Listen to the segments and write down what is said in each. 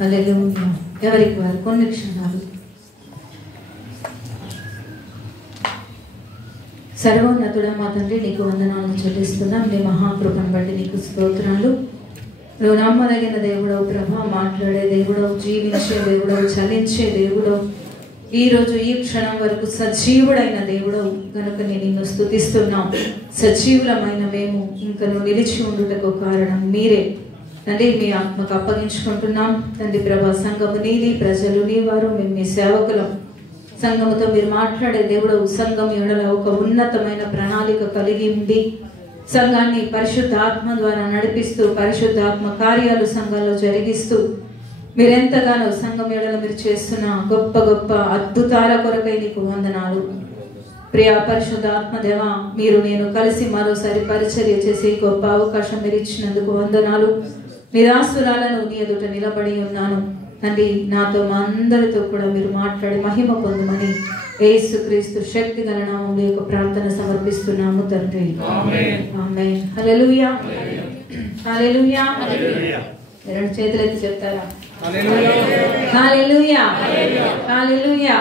హల్లెలూయా. ఎవరికి వారు కొన్ని క్షణాలు. సర్వోన్నతుడా మా తండ్రి, నీకు వందనాలను చెల్లిస్తున్నాం. నీ మహాకృపను బట్టి నీకు స్తోత్రాలు. నువ్వు నమ్మదగిన దేవుడవు ప్రభా, మాట్లాడే దేవుడవు, జీవించే దేవుడవు, చలించే దేవుడవు, ఈ రోజు ఈ క్షణం వరకు సజీవుడైన దేవుడవు కనుక నేను నిన్ను స్తుతిస్తున్నాం. సజీవులమైన మేము ఇంకను నిలిచి ఉండుటకు కారణం మీరే తండ్రి. మీ ఆత్మకు అప్పగించుకుంటున్నాం తండ్రి ప్రభా. సంఘము నీది, ప్రజలు నీ వారు, మేము మీ సేవకులం. సంఘముతో మీరు మాట్లాడే దేవుడవు. సంఘం ఎడల ఒక ఉన్నతమైన ప్రణాళిక కలిగి ఉండి సంఘాన్ని పరిశుద్ధాత్మ ద్వారా నడిపిస్తూ పరిశుద్ధాత్మ కార్యాలు సంఘంలో జరిగిస్తూ మీరెంతగానో సంఘం ఎడల మీరు చేస్తున్న గొప్ప గొప్ప అద్భుతాల కొరకై నీకు వందనాలు. ప్రియా పరిశుద్ధాత్మ దేవ, మీరు నేను కలిసి మరోసారి పరిచర్య చేసే గొప్ప అవకాశం మీరు ఇచ్చినందుకు వందనాలు. నిరాశురాలను నీ ఎదుట నిలబడి ఉన్నాను తండ్రి. నాతో మా అందరితో కూడా మీరు మాట్లాడి మహిమ పొందమని యేసుక్రీస్తు శక్తి గల నామములో యొక్క ప్రార్థన సమర్పిస్తున్నాము తండ్రి. ఆమేన్. హల్లెలూయా, హల్లెలూయా. రెండు చేతులు ఎత్తి చెప్తారా? హల్లెలూయా, హల్లెలూయా.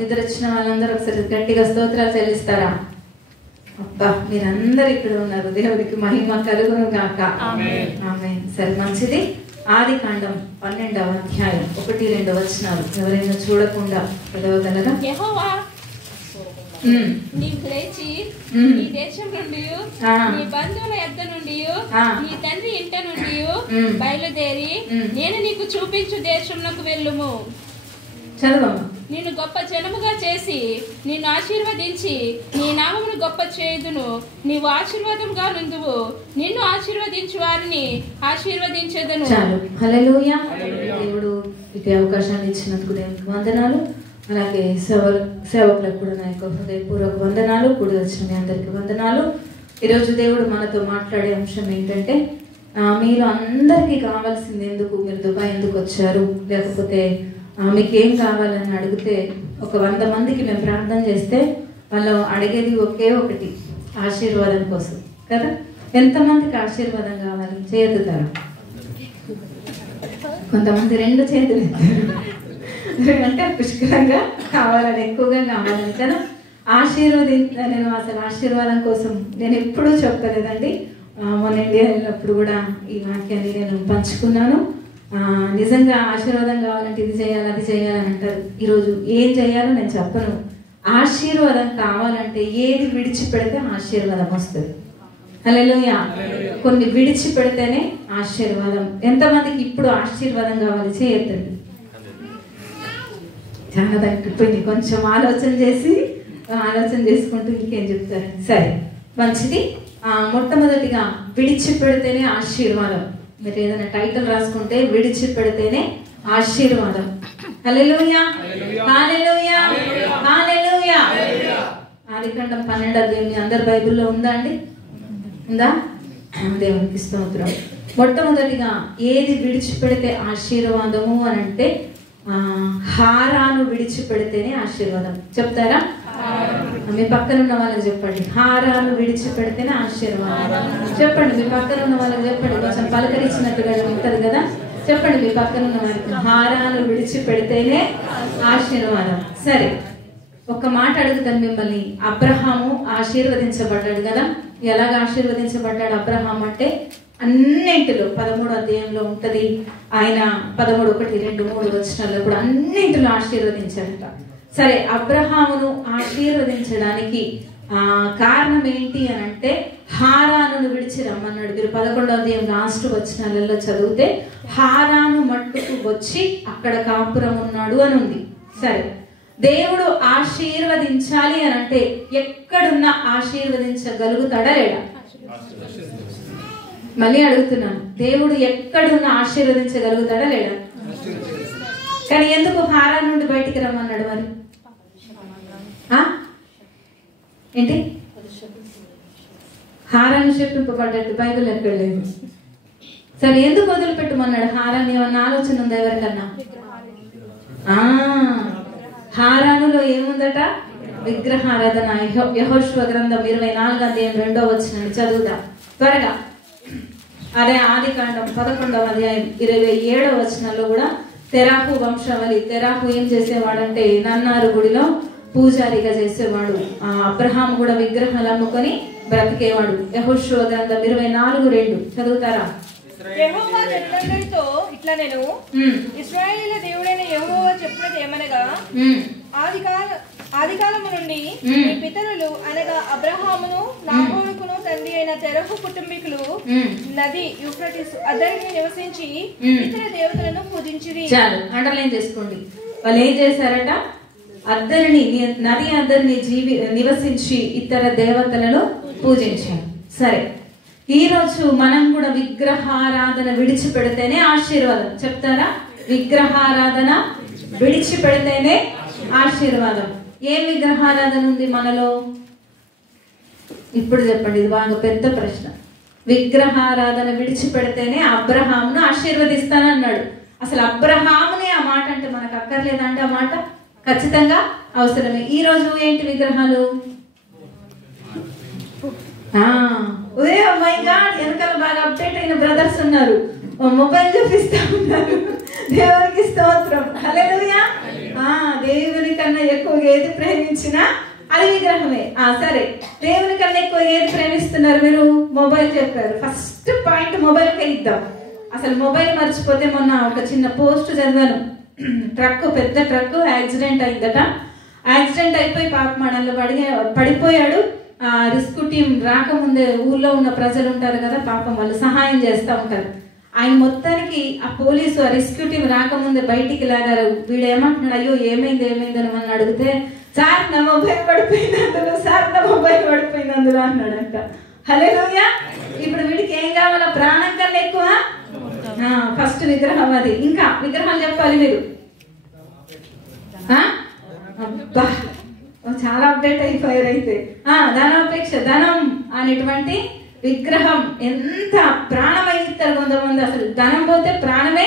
నిద్ర వచ్చిన వాళ్ళందరూ ఒకసారి గట్టిగా స్తోత్రాలు చెల్లిస్తారా? అబ్బా, మీరందరూ ఇక్కడ ఉన్నారు. దేవుడికి మహిమ కలుగును గాక. ఆమేన్. సరే, మంచిది. ఆదికాండం 12వ అధ్యాయం 1-2 వచనాలు ఎవరైనా చూడకుండా చదవగలరా? యెహోవా నీవు లేచి నీ దేశం నుండి నీ బంధువుల యొద్ద నుండి నీ తండ్రి ఇంట నుండి బయలుదేరి నేను నీకు చూపించు దేశంలోకి వెళ్ళుము. చదవమ్మా. నిన్ను గొప్ప జనముగా చేసి నిన్ను ఆశీర్వదించి నీ నామమును గొప్ప చేయుదును. నీవు ఆశీర్వాదముగా నుందువు. నిన్ను ఆశీర్వదించు వారిని ఆశీర్వదించెదను. చాలు. హల్లెలూయా. దేవుడు ఇటు అవకాశాన్ని ఇచ్చినందుకు దేవునికి వందనాలు. అలాగే సేవకులకు కూడా నా యొక్క హృదయపూర్వక వందనాలు. కూడి వచ్చిన మీ అందరికి వందనాలు. ఈరోజు దేవుడు మనతో మాట్లాడే అంశం ఏంటంటే, మీరు అందరికీ కావాల్సింది ఎందుకు, మీరు దుబాయ్ ఎందుకు వచ్చారు, లేకపోతే మీకు ఏం కావాలని అడిగితే ఒక 100 మందికి మేము ప్రార్థన చేస్తే వాళ్ళు అడిగేది ఒకే ఒకటి, ఆశీర్వాదం కోసం కదా. ఎంతమందికి ఆశీర్వాదం కావాలి? చేయెత్తుతారు. కొంతమంది 2 చేతులు అంటే పుష్కలంగా కావాలని, ఎక్కువగా కావాలని కదా. నేను అసలు ఆశీర్వాదం కోసం నేను ఎప్పుడూ చెప్పలేదండి. మొన్న ఇండియా వెళ్ళినప్పుడు కూడా ఈ వాక్యాన్ని నేను పంచుకున్నాను. నిజంగా ఆశీర్వాదం కావాలంటే ఇది చేయాలి, అది చేయాలని అంటారు. ఈరోజు ఏం చేయాలో నేను చెప్పను. ఆశీర్వాదం కావాలంటే ఏది విడిచిపెడితే ఆశీర్వాదం వస్తుంది. హల్లెలూయా. కొన్ని విడిచిపెడితేనే ఆశీర్వాదం. ఎంతమందికి ఇప్పుడు ఆశీర్వాదం కావాలి? చేయొద్దండి. చాలా తగ్గిపోయింది. కొంచెం ఆలోచన చేసుకుంటూ ఇంకేం చెప్తారండి. సరే, మంచిది. మొట్టమొదటిగా విడిచిపెడితేనే ఆశీర్వాదం. మీరు ఏదైనా టైటిల్ రాసుకుంటే విడిచిపెడితేనే ఆశీర్వాదం. హల్లెలూయా, హల్లెలూయా, హల్లెలూయా. ఆదికాండం 12వ అధ్యాయం అందరి బైబిల్లో ఉందా అండి? ఉందా? దేవునికి స్తోత్రం. మొట్టమొదటిగా ఏది విడిచిపెడితే ఆశీర్వాదము అని అంటే హారాను విడిచిపెడితేనే ఆశీర్వాదం. చెప్తారా? మీ పక్కన ఉన్న వాళ్ళకి చెప్పండి, హారాను విడిచిపెడితేనే ఆశీర్వాదం. చెప్పండి, మీ పక్కన ఉన్న వాళ్ళకి చెప్పండి. కొంచెం పలకరించినట్టుగా ఉంటది కదా. చెప్పండి మీ పక్కన ఉన్న వారికి, హారాను విడిచిపెడితేనే ఆశీర్వాదం. సరే, ఒక మాట అడుగుతాను మిమ్మల్ని. అబ్రహాము ఆశీర్వదించబడ్డాడు కదా. ఎలాగ ఆశీర్వదించబడ్డాడు అబ్రహాం అంటే, అన్నింటిలో 13వ అధ్యాయంలో ఉంటది. ఆయన 13, 1, 2, 3 వచనాల్లో కూడా అన్నింటిలో ఆశీర్వదించాడట. సరే, అబ్రహామును ఆశీర్వదించడానికి కారణం ఏంటి అని అంటే, హారాను విడిచి రమ్మన్నాడు. మీరు 11వ అధ్యాయం లాస్ట్ వచనాలలో చదివితే హారాను మట్టుకు వచ్చి అక్కడ కాపురం ఉన్నాడు అని ఉంది. సరే, దేవుడు ఆశీర్వదించాలి అని అంటే ఎక్కడున్నా ఆశీర్వదించగలుగుతాడా లేడా? మళ్ళీ అడుగుతున్నాను, దేవుడు ఎక్కడున్నా ఆశీర్వదించగలుగుతాడా లేడా? కానీ ఎందుకు హారాన్ నుండి బయటికి రమ్మన్నాడు మరి? ఏంటి? హారాన్ని చెప్పింపబడ్డట్టు బైబిల్ ఎక్కడ లేదు. సరే, ఎందుకు వదిలిపెట్టమన్నాడు హారాన్ని? ఏమన్నా ఆలోచన ఉందా ఎవరికన్నా? హారానులో ఏముందట? విగ్రహారాధన. యెహోషువ గ్రంథం 24వ అధ్యాయం 2వ వచనం చదువుదా త్వరగా. అదే ఆదికాండం 11వ అధ్యాయం 27వ వచనంలో కూడా తెరాహు వంశావళి. తెరాహు ఏం చేసేవాడంటే నన్నారు గుడిలో పూజారిగా చేసేవాడు. అబ్రహాం కూడా విగ్రహాలు అమ్ముకొని బ్రతికేవాడు. యెహోషువ గ్రంథం 24:2 చదువుతారా? యెహోవా జనులందరితో ఇట్లా నేను ఇశ్రాయేలీయుల దేవుడైన యెహోవా చెప్పినది ఏమనగా, ఆదికాలము నుండి మీ పితరులు అనగా అబ్రహామును నాహోరుకును తండ్రి అయిన తెరహు కుటుంబీకులు నది యూఫ్రటీస్ అద్దరిని నివసించి ఇతర దేవతలను పూజించిరి. చాలు, అండర్లైన్ చేసుకోండి. వాళ్ళు ఏం చేశారట? నది అద్దరిని నివసించి ఇతర దేవతలను పూజించారు. సరే, ఈ రోజు మనం కూడా విగ్రహారాధన విడిచిపెడితేనే ఆశీర్వాదం. చెప్తారా? విగ్రహారాధన విడిచిపెడితేనే ఆశీర్వాదం. ఏం విగ్రహారాధన ఉంది మనలో? ఇప్పుడు చెప్పండి, ఇది బాగా పెద్ద ప్రశ్న. విగ్రహారాధన విడిచిపెడితేనే అబ్రహామును ఆశీర్వదిస్తానన్నాడు. అసలు అబ్రహామునే ఆ మాట అంటే మనకు అక్కర్లేదా అంటే ఆ మాట ఖచ్చితంగా అవసరమే. ఈ రోజు ఏంటి విగ్రహాలు? మై గాడ్, వెనకాల బాగా అప్డేట్ అయిన బ్రదర్స్ ఉన్నారు, మొబైల్ చూపిస్తా ఉన్నారు. దేవునికి స్తోత్రం, హల్లెలూయా. దేవుని కన్నా ఎక్కువగా ఏది ప్రేమించినా అది విగ్రహమే. సరే, దేవుని కన్నా ఎక్కువ ఏది ప్రేమిస్తున్నారు మీరు? మొబైల్ చెప్పారు. ఫస్ట్ పాయింట్ మొబైల్కే ఇద్దాం. అసలు మొబైల్ మర్చిపోతే మొన్న ఒక చిన్న పోస్ట్ చదివాను. పెద్ద ట్రక్ యాక్సిడెంట్ అయిందట. యాక్సిడెంట్ అయిపోయి పాపమాడంలో పడిపోయాడు. రెస్క్యూ టీం రాకముందే ఊర్లో ఉన్న ప్రజలు ఉంటారు కదా, పాపం వాళ్ళు సహాయం చేస్తూ ఉంటారు. ఆయన మొత్తానికి ఆ పోలీసు రెస్క్యూ టీం రాకముందే బయటికి లాగారు. వీడు ఏమంటున్నాడు, అయ్యో ఏమైంది అని మనం అడిగితే, సార్ నా మొబైల్ పడిపోయినందులో, సార్ నా మొబైల్ పడిపోయినందులో అన్నాడంట. హల్లెలూయా. ఇప్పుడు వీడికి ఏం కావాలా? ప్రాణం కన్నా ఎక్కువ ఫస్ట్ విగ్రహం. అది ఇంకా విగ్రహాలు చెప్పాలి మీరు. అబ్బా, చాలా అప్డేట్ అయిపోయారు. అయితే ధనాపేక్ష, ధనం అనేటువంటి విగ్రహం ఎంత ప్రాణమై ఇస్తారు కొంతమంది. అసలు ధనం పోతే ప్రాణమే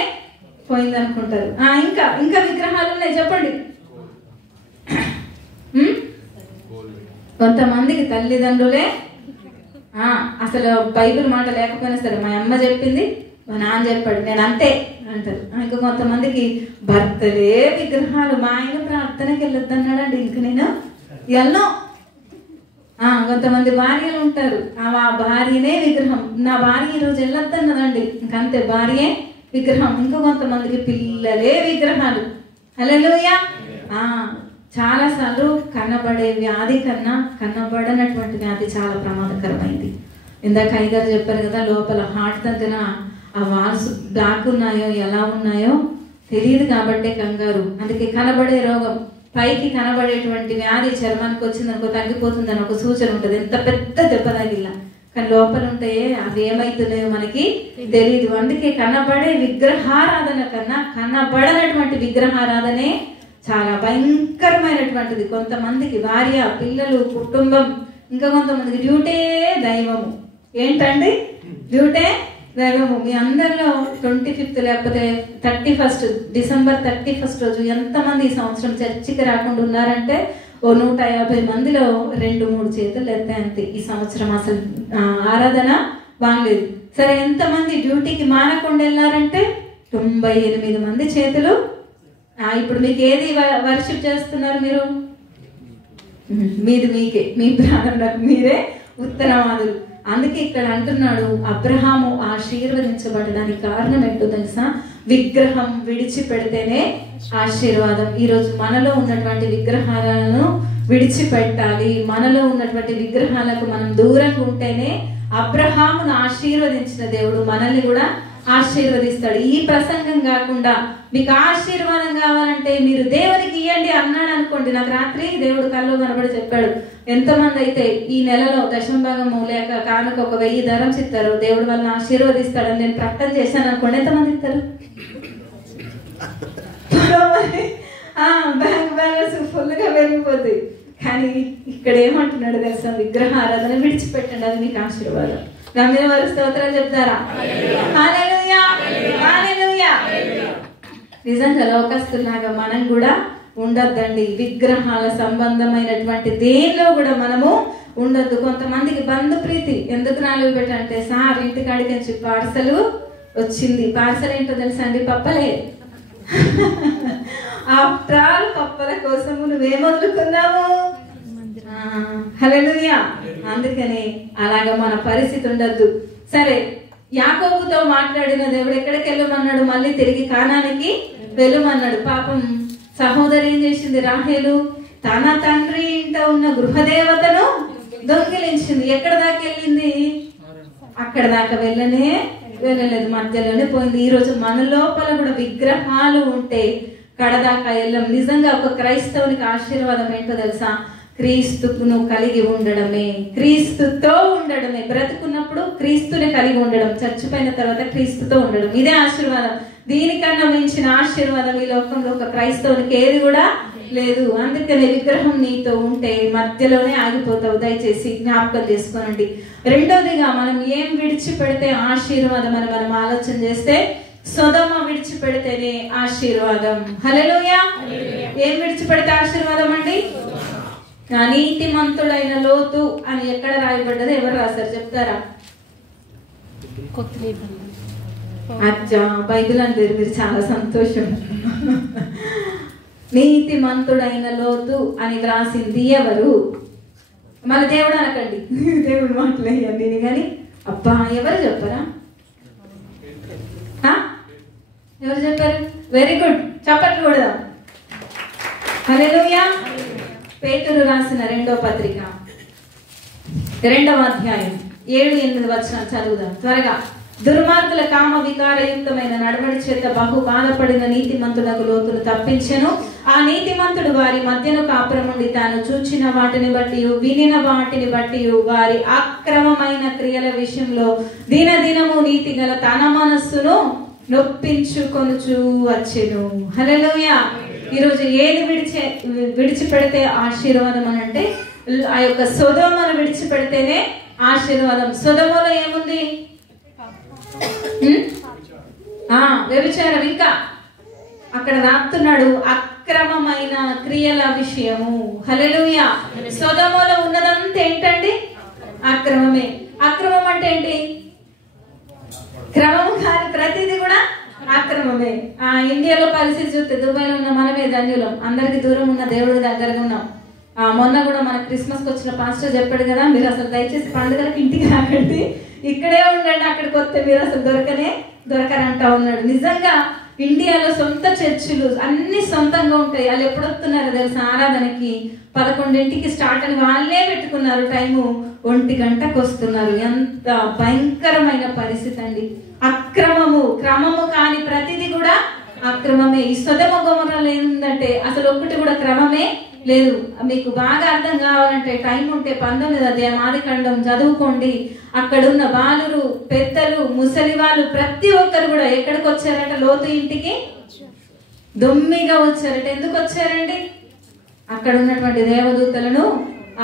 పోయింది అనుకుంటారు. ఇంకా ఇంకా విగ్రహాలు ఉన్నాయి, చెప్పండి. కొంతమందికి తల్లిదండ్రులే అసలు బైబిల్ మాట లేకపోయినా సరే మా అమ్మ చెప్పింది, మా నాన్న చెప్పాడు, నేను అంతే అంటారు. ఇంకా కొంతమందికి భర్తలే విగ్రహాలు. మా ఆయన ప్రార్థనకి వెళ్ళొద్దు అన్నాడండి, ఇంక నేను ఎన్నో. కొంతమంది భార్యలు ఉంటారు, ఆ భార్యనే విగ్రహం. నా భార్య ఈ రోజు వెళ్ళొద్దు అన్నదండి, ఇంకంతే, భార్యే విగ్రహం. ఇంకా కొంతమందికి పిల్లలే విగ్రహాలు. హల్లెలూయా. చాలా సార్లు కనబడే వ్యాధి కన్నా కనబడనటువంటి వ్యాధి చాలా ప్రమాదకరమైంది. ఇందాక అయ్యగారు చెప్పారు కదా, లోపల హార్ట్ దగ్గర ఆ వాల్స్ బ్లాక్ ఉన్నాయో ఎలా ఉన్నాయో తెలియదు కాబట్టే కంగారు. అందుకే కనబడే రోగం, పైకి కనబడేటువంటి వ్యాధి చర్మానికి వచ్చిందనుకో తగ్గిపోతుందని ఒక సూచన ఉంటుంది. ఎంత పెద్ద దెబ్బ తగిలినా కానీ లోపల ఉంటే అవి ఏమైతున్నాయో మనకి తెలియదు. అందుకే కనబడే విగ్రహారాధన కన్నా కనబడనటువంటి విగ్రహారాధనే చాలా భయంకరమైనటువంటిది. కొంతమందికి భార్య, పిల్లలు, కుటుంబం, ఇంకా కొంతమందికి డ్యూటే దైవము. ఏంటండి? డ్యూటే దైవము. మీ అందరిలో 25th లేకపోతే 31st డిసెంబర్ 31st రోజు ఎంతమంది ఈ సంవత్సరం చర్చికి రాకుండా ఉన్నారంటే ఓ 150 మందిలో 2-3 చేతులు ఎత్తాయి అంతే. ఈ సంవత్సరం అసలు ఆరాధన బాగలేదు. సరే, ఎంతమంది డ్యూటీకి మానకుండా వెళ్ళారంటే 98 మంది చేతులు. ఇప్పుడు మీకు ఏది వర్షిప్ చేస్తున్నారు మీరు? మీకే, మీ ప్రాణంలోకి మీరే ఉత్తరవాదులు. అందుకే ఇక్కడ అంటున్నాడు, అబ్రహాము ఆశీర్వదించబడడానికి కారణం ఏంటో తెలుసా? విగ్రహం విడిచిపెడితేనే ఆశీర్వాదం. ఈరోజు మనలో ఉన్నటువంటి విగ్రహాలను విడిచిపెట్టాలి. మనలో ఉన్నటువంటి విగ్రహాలకు మనం దూరంగా ఉంటేనే అబ్రహామును ఆశీర్వదించిన దేవుడు మనల్ని కూడా ఆశీర్వదిస్తాడు. ఈ ప్రసంగం కాకుండా మీకు ఆశీర్వాదం కావాలంటే మీరు దేవునికి ఇవ్వండి అన్నాడు అనుకోండి. నాకు రాత్రి దేవుడు కల్లో కనబడి చెప్పాడు, ఎంతమంది అయితే ఈ నెలలో దశంభాగము లేక కానుక ఒక 1000 ధరమ్స్ ఇస్తారు, దేవుడు వాళ్ళని ఆశీర్వదిస్తాడని నేను ప్రకటన చేశాను అనుకోండి, ఎంతమంది ఇస్తారు? బ్యాంక్ బ్యాలెన్స్ ఫుల్ గా పెరిగిపోతుంది. కానీ ఇక్కడ ఏమంటున్నాడు తెలుసా? విగ్రహారాధన విడిచిపెట్టండి, అది మీకు ఆశీర్వాదం. గమ్య వారు స్తోత్రం చెప్తారా? హల్లెలూయా, హల్లెలూయా. నిజంగా లోకస్తులాగా మనం కూడా ఉండొద్దండి. విగ్రహాల సంబంధమైనటువంటి దేనిలో కూడా మనము ఉండొద్దు. కొంతమందికి బంధు ప్రీతి, ఎందుకు నాలుగు పెట్టంటే సార్ ఇంటికాడికి నుంచి పార్సల్ వచ్చింది. పార్సల్ ఏంటో తెలుసా అండి? పప్పలే. ఆఫ్టర్ ఆల్ పప్పల కోసము నువ్వేం వదులుకున్నావు? హల్లెలూయా. అందుకని అలాగా మన పరిస్థితి ఉండద్దు. సరే, యాకోబుతో మాట్లాడిన దేవుడు ఎక్కడికి వెళ్ళమన్నాడు? మళ్ళీ తిరిగి కానానికి వెళ్ళమన్నాడు. పాపం సహోదరి ఏం చేసింది? రాహేలు తన తండ్రి ఇంట ఉన్న గృహదేవతను దొంగిలించింది. ఎక్కడ దాకా వెళ్ళింది? అక్కడ దాకా వెళ్ళలేదు, మధ్యలోనే పోయింది. ఈ రోజు మన లోపల కూడా విగ్రహాలు ఉంటే కడదాకా వెళ్ళం. నిజంగా ఒక క్రైస్తవునికి ఆశీర్వాదం ఏంటో తెలుసా? క్రీస్తును కలిగి ఉండడమే, క్రీస్తుతో ఉండడమే. బ్రతుకున్నప్పుడు క్రీస్తుని కలిగి ఉండడం, చచ్చిపోయిన తర్వాత క్రీస్తుతో ఉండడం, ఇదే ఆశీర్వాదం. దీనికన్నా మించిన ఆశీర్వాదం ఈ లోకంలో ఒక క్రైస్తవునికి ఏది కూడా లేదు. అందుకనే విగ్రహం నీతో ఉంటే మధ్యలోనే ఆగిపోతావు. దయచేసి జ్ఞాపకం చేసుకోనండి. రెండోదిగా మనం ఏం విడిచిపెడితే ఆశీర్వాదం అని మనం ఆలోచన చేస్తే, సొదొమ విడిచిపెడితేనే ఆశీర్వాదం. హల్లెలూయా. ఏం విడిచిపెడితే ఆశీర్వాదం అండి? నీతిమంతుడైన లోతు అని ఎక్కడ రాయబడ్డది? ఎవరు రాశారు చెప్తారా? అచ్చా, బైబిల్ అంటారు మీరు, చాలా సంతోషం. నీతిమంతుడైన లోతు అని రాసింది ఎవరు? మన దేవుడు అనకండి, దేవుడు మాటలేయండి కానీ. అబ్బా, ఎవరు చెప్పరా? ఎవరు చెప్పారు? వెరీ గుడ్, చప్పట్లు కొడదాం. హల్లెలూయా. పేతురు రాసిన 2వ పత్రిక 2వ అధ్యాయం 7-8 వచనాలు చదువుదాం త్వరగా. దుర్మార్గుల కామ వికారయుక్తమైన నడవడి చేత బహు బాధపడిన నీతిమంతులకు లోతును తప్పించెను. ఆ నీతిమంతుడు వారి మధ్యను కాపురముండి తాను చూచిన వాటిని బట్టి వినిన వాటిని బట్టి వారి అక్రమమైన క్రియల విషయంలో దినదినము నీతి గల తన మనస్సును నొప్పించుకొనుచు వచ్చెను. హల్లెలూయా. ఈరోజు ఏది విడిచిపెడితే ఆశీర్వాదం అని అంటే, ఆ యొక్క సొదొమను విడిచిపెడితేనే ఆశీర్వాదం. సొదొమలో ఏముంది? వ్యభిచారం. ఇంకా అక్కడ రాస్తున్నాడు అక్రమమైన క్రియల విషయము. హల్లెలూయా. సొదొమలో ఉన్నదంతా ఏంటండి? అక్రమమే. అక్రమం అంటే ఏంటి? క్రమం కాని ప్రతిదీ కూడా అక్రమమే. ఇండియాలో పరిస్థితి చూస్తే దుబాయ్లో ఉన్న మనమే ధన్యులం. అందరికి దూరం ఉన్న దేవుడి దగ్గరగా ఉన్నాం. మొన్న కూడా మన క్రిస్మస్ కి వచ్చిన పాస్టర్ చెప్పాడు కదా, మీరు అసలు దయచేసి పండుగలకు ఇంటికి రాకండి, ఇక్కడే ఉండండి, అక్కడికి వస్తే మీరు అసలు దొరకరంటా ఉన్నాడు. నిజంగా ఇండియాలో సొంత చర్చిలు అన్ని సొంతంగా ఉంటాయి. వాళ్ళు ఎప్పుడు వస్తున్నారో తెలుసా? ఆరాధనకి 11ంటికి స్టార్ట్ అని వాళ్ళే పెట్టుకున్నారు టైము, 1 గంటకు వస్తున్నారు. ఎంత భయంకరమైన పరిస్థితి అండి. అక్రమము, క్రమము కాని ప్రతిదీ కూడా అక్రమమే. ఈ సొదొమ గొమొర్రాలో ఏంటంటే అసలు ఒక్కటి కూడా క్రమమే లేదు. మీకు బాగా అర్థం కావాలంటే టైం ఉంటే 19వ అధ్యాయం ఆదికాండం చదువుకోండి. అక్కడున్న బాలురు, పెద్దలు, ముసలి వాళ్ళు ప్రతి ఒక్కరు కూడా ఎక్కడికి వచ్చారంట? లోతు ఇంటికి దొమ్మిగా వచ్చారట. ఎందుకు వచ్చారండి? అక్కడ ఉన్నటువంటి దేవదూతలను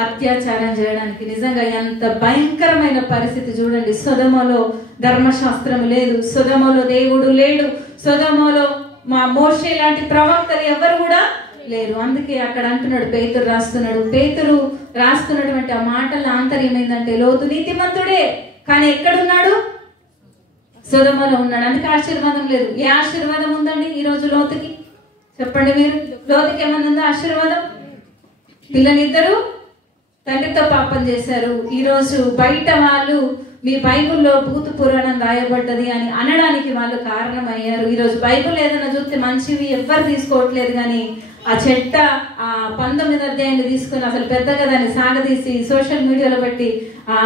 అత్యాచారం చేయడానికి. నిజంగా ఎంత భయంకరమైన పరిస్థితి చూడండి. సొదొమలో ధర్మశాస్త్రం లేదు, సొదొమలో దేవుడు లేడు, సొదొమలో మా మోషే లాంటి ప్రవక్తలు ఎవరు కూడా లేరు. అందుకే అక్కడ అంటున్నాడు, పేతురు రాస్తున్నాడు. పేతురు రాస్తున్నటువంటి ఆ మాటల ఆంతర్యం ఏంటంటే, లోతు నీతిమంతుడే కానీ ఎక్కడున్నాడు? సొదొమలో ఉన్నాడు. అందుకే ఆశీర్వాదం లేదు. ఏ ఆశీర్వాదం ఉందండి ఈ రోజు లోతుకి? చెప్పండి మీరు. లోతుకి ఏమన్నా ఉందా ఆశీర్వాదం? పిల్లలిద్దరూ తండ్రితో పాపం చేశారు. ఈ రోజు బయట వాళ్ళు మీ బైబిల్లో భూత పురాణం రాయబడ్డది అని అనడానికి వాళ్ళు కారణమయ్యారు. ఈ రోజు బైబిల్ ఏదైనా చూస్తే మంచివి ఎవ్వరు తీసుకోవట్లేదు, కానీ ఆ చెట్ట ఆ 19వ అధ్యాయాన్ని తీసుకుని అసలు పెద్దగా దాన్ని సాగదీసి సోషల్ మీడియాలో పెట్టి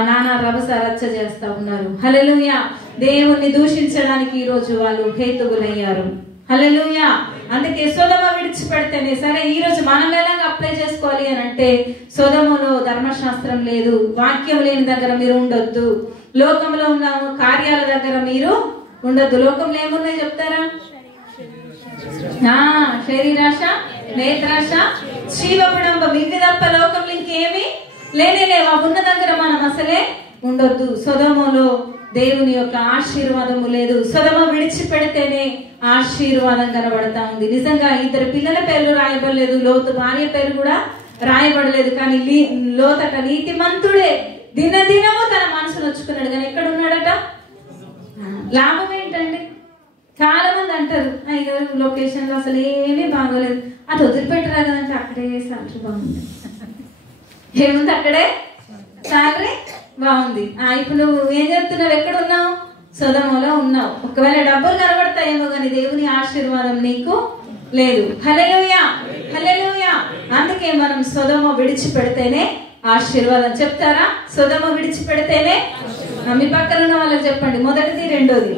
నానా రభస రచ్చ చేస్తా ఉన్నారు. హల్లెలూయా. దేవుణ్ణి దూషించడానికి ఈ రోజు వాళ్ళు హేతువులయ్యారు. హల్లెలూయా. అందుకే సొదొమ విడిచిపెడితేనే సరే. ఈ రోజు మనం ఎలాగ అప్లై చేసుకోవాలి అని అంటే, సొదొమలో ధర్మశాస్త్రం లేదు, వాక్యం లేని దగ్గర మీరు ఉండొద్దు, లోకంలో ఉన్న కార్యాల దగ్గర మీరు ఉండొద్దు. లోకంలో ఏమున్నాయి చెప్తారా? శరీరాశ, నేత్రాశ, శివపుడంబం, ఇవి తప్ప లోకంలో ఇంకేమి లేనేలేవు. ఉన్న దగ్గర మనం అసలే ఉండొద్దు. సొదొమలో దేవుని యొక్క ఆశీర్వాదము లేదు. సొదొమ విడిచిపెడితేనే ఆశీర్వాదం కనబడతా ఉంది. నిజంగా 2 పిల్లల పేర్లు రాయబడలేదు, లోతు భార్య పేరు కూడా రాయబడలేదు. కానీ లోతట నీతిమంతుడే దినదినము తన మనసు నొచ్చుకున్నాడు. కానీ ఎక్కడ ఉన్నాడట? లాభం ఏంటండి? చాలా మంది అంటారు అయ్యో లొకేషన్ లో అసలు ఏమీ బాగోలేదు, అది వదిలిపెట్టరా కదంటే అక్కడే సాలరీ బాగుంది. ఏముంది? అక్కడే సాలరీ బాగుంది. ఇప్పుడు నువ్వు ఏం చెప్తున్నావు? ఎక్కడ ఉన్నావు? సొదొమలో ఉన్నావు. ఒకవేళ డబ్బులు కనబడతాయేమో కానీ దేవుని ఆశీర్వాదం నీకు లేదు. హల్లెలూయా, హల్లెలూయా. అందుకే మనం సొదొమ విడిచిపెడితేనే ఆశీర్వాదం. చెప్తారా? సొదొమ విడిచిపెడితేనే. మీ పక్కన ఉన్న వాళ్ళకి చెప్పండి. మొదటిది, రెండోది.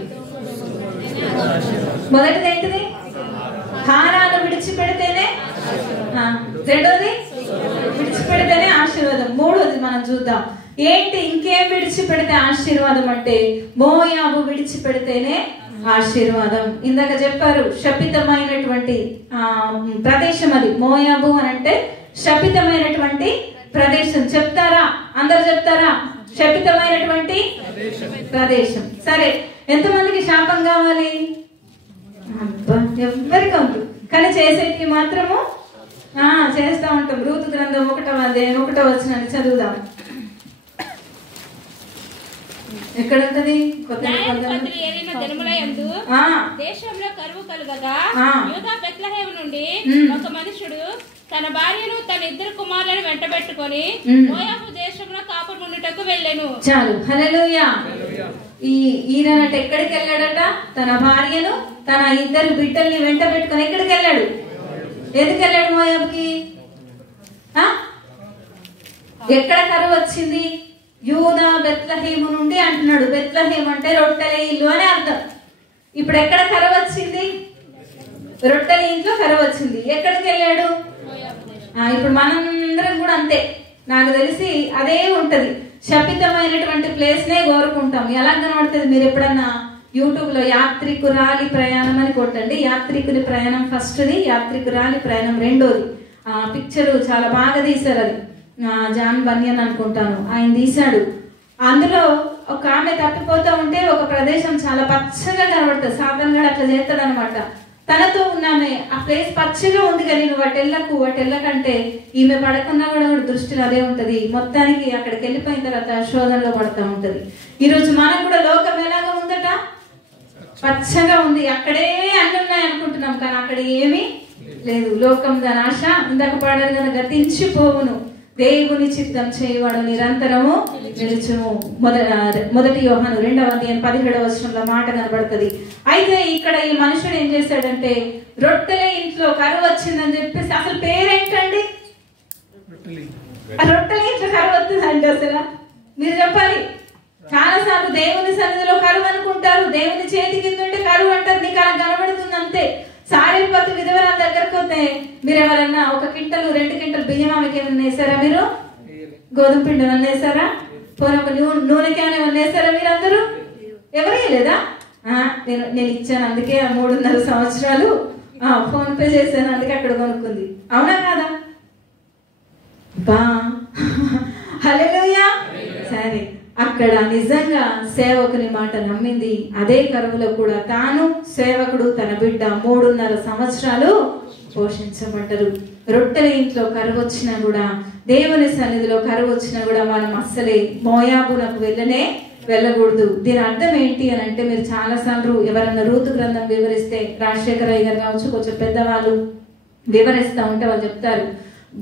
మొదటిది ఏంటిది? హారాలు విడిచిపెడితేనే. రెండోది విడిచిపెడితేనే ఆశీర్వాదం. మూడోది మనం చూద్దాం ఏంటి, ఇంకేం విడిచిపెడితే ఆశీర్వాదం అంటే మోయాబు విడిచిపెడితేనే ఆశీర్వాదం. ఇందాక చెప్పారు శపితమైనటువంటి ప్రదేశం అది. మోయాబు అని అంటే శపితమైనటువంటి ప్రదేశం. చెప్తారా? అందరు చెప్తారా? శపితమైనటువంటి ప్రదేశం. సరే, ఎంతమందికి శాపం కావాలి? అబ్బా, ఎవ్వరికి ఉంది. కానీ చేసేటివి మాత్రము చేస్తా ఉంటాం. రూతు గ్రంథం 1వ వచనాన్ని చదువుదాం. ఎక్కడ ఉంటది? దేశంలో కరువు కలుగగా యూదా బెత్లెహేము నుండి ఒక మనుషుడు తన భార్యను తన ఇద్దరు కుమారులను వెంటబెట్టుకొని మోయాబు దేశంలో కాపురముండుటకు వెళ్ళెను. చాలు. హల్లెలూయా. ఈయనట ఎక్కడికి వెళ్ళాడట? తన భార్యను తన ఇద్దరు బిడ్డల్ని వెంట పెట్టుకొని ఎక్కడికి వెళ్ళాడు? ఎందుకు వెళ్ళాడు మోయాబుకి? ఎక్కడ కరువు వచ్చింది? యూదా బెత్లెహేము నుండి అంటున్నాడు. బెత్లెహేము అంటే రొట్టెల ఇల్లు అని అర్థం. ఇప్పుడు ఎక్కడ కరువు వచ్చింది? రొట్టెల ఇంట్లో కరువు వచ్చింది. ఎక్కడికి వెళ్ళాడు? ఇప్పుడు మనందరం కూడా అంతే, నాకు తెలిసి అదే ఉంటది. శపితమైనటువంటి ప్లేస్ నే కోరుకుంటాం. ఎలా కనబడుతుంది? మీరు ఎప్పుడన్నా యూట్యూబ్ లో యాత్రికురాలి ప్రయాణం అని కొట్టండి. యాత్రికుని ప్రయాణం ఫస్ట్ది, యాత్రికురాలి ప్రయాణం రెండోది. పిక్చర్ చాలా బాగా తీశారు. అది జాన్ బన్యన్ అనుకుంటాను, ఆయన తీశాడు. అందులో ఒక ఆమె తప్పిపోతూ ఉంటే ఒక ప్రదేశం చాలా పచ్చగా కనబడుతుంది. సాధన్ గడు అట్లా చేస్తాడు అనమాట. తనతో ఉన్నామే ఆ ప్లేస్ పచ్చగా ఉంది కానీ నువ్వు వాటెళ్ళకంటే ఈమె పడకున్నా కూడా దృష్టిలో అదే ఉంటది. మొత్తానికి అక్కడికి వెళ్ళిపోయిన తర్వాత శోధనలో పడతా ఉంటది. ఈరోజు మనకు కూడా లోకం ఎలాగా ఉందట? పచ్చగా ఉంది. అక్కడే అన్ని ఉన్నాయి అనుకుంటున్నాం కానీ అక్కడ ఏమీ లేదు. లోకం దాని ఆశ ఇందాక పాడారు కదా, గతించిపోవును, దేవుని చిత్తం చేయవాడు నిరంతరము నిలుచును. మొదటి యోహాను 2:17 మాట కనబడుతుంది. అయితే ఇక్కడ ఈ మనుషుడు ఏం చేశాడంటే రొట్టెల ఇంట్లో కరువు వచ్చిందని చెప్పేసి, అసలు పేరేంటండి? రొట్టెల ఇంట్లో కరువు వస్తుందండి. అసలు మీరు చెప్పాలి. చాలా సార్లు దేవుని సన్నిధిలో కరువు అనుకుంటారు, దేవుని చేతి కింద ఉంటే కరువు అంటారు. నీకు అలా కనబడుతుంది అంతే. సారేపతి విధవరాల దగ్గరకు వస్తే మీరు ఎవరన్నా 1 క్వింటల్ 2 క్వింటల్ బియ్యం ఆమెకి ఏమన్నా వేసారా? మీరు గోధుమ పిండి ఏమన్నా వేసారా? పోనీ ఒక నూనెకి ఏమైనా వేసారా? మీరందరూ ఎవరు వేయలేదా? నేను ఇచ్చాను అందుకే 3.5 సంవత్సరాలు ఫోన్ పే చేశాను అందుకే అక్కడ కొనుక్కుంది. అవునా కాదా? బా హల్లెలూయా. సరే, అక్కడ నిజంగా సేవకుని మాట నమ్మింది. అదే కరువులో కూడా తాను సేవకుడు తన బిడ్డ 3.5 సంవత్సరాలు పోషించబడ్డరు. రొట్టెల ఇంట్లో కరువు వచ్చినా కూడా, దేవుని సన్నిధిలో కరువు వచ్చినా కూడా మనం అస్సలే మోయాబునకు వెళ్ళకూడదు. దీని అర్థం ఏంటి అని అంటే, మీరు చాలా సార్లు ఎవరన్నా రూతు గ్రంథం వివరిస్తే, రాజశేఖరయ్య గారు కావచ్చు, కొంచెం పెద్దవాళ్ళు వివరిస్తూ ఉంటే వాళ్ళు చెప్తారు,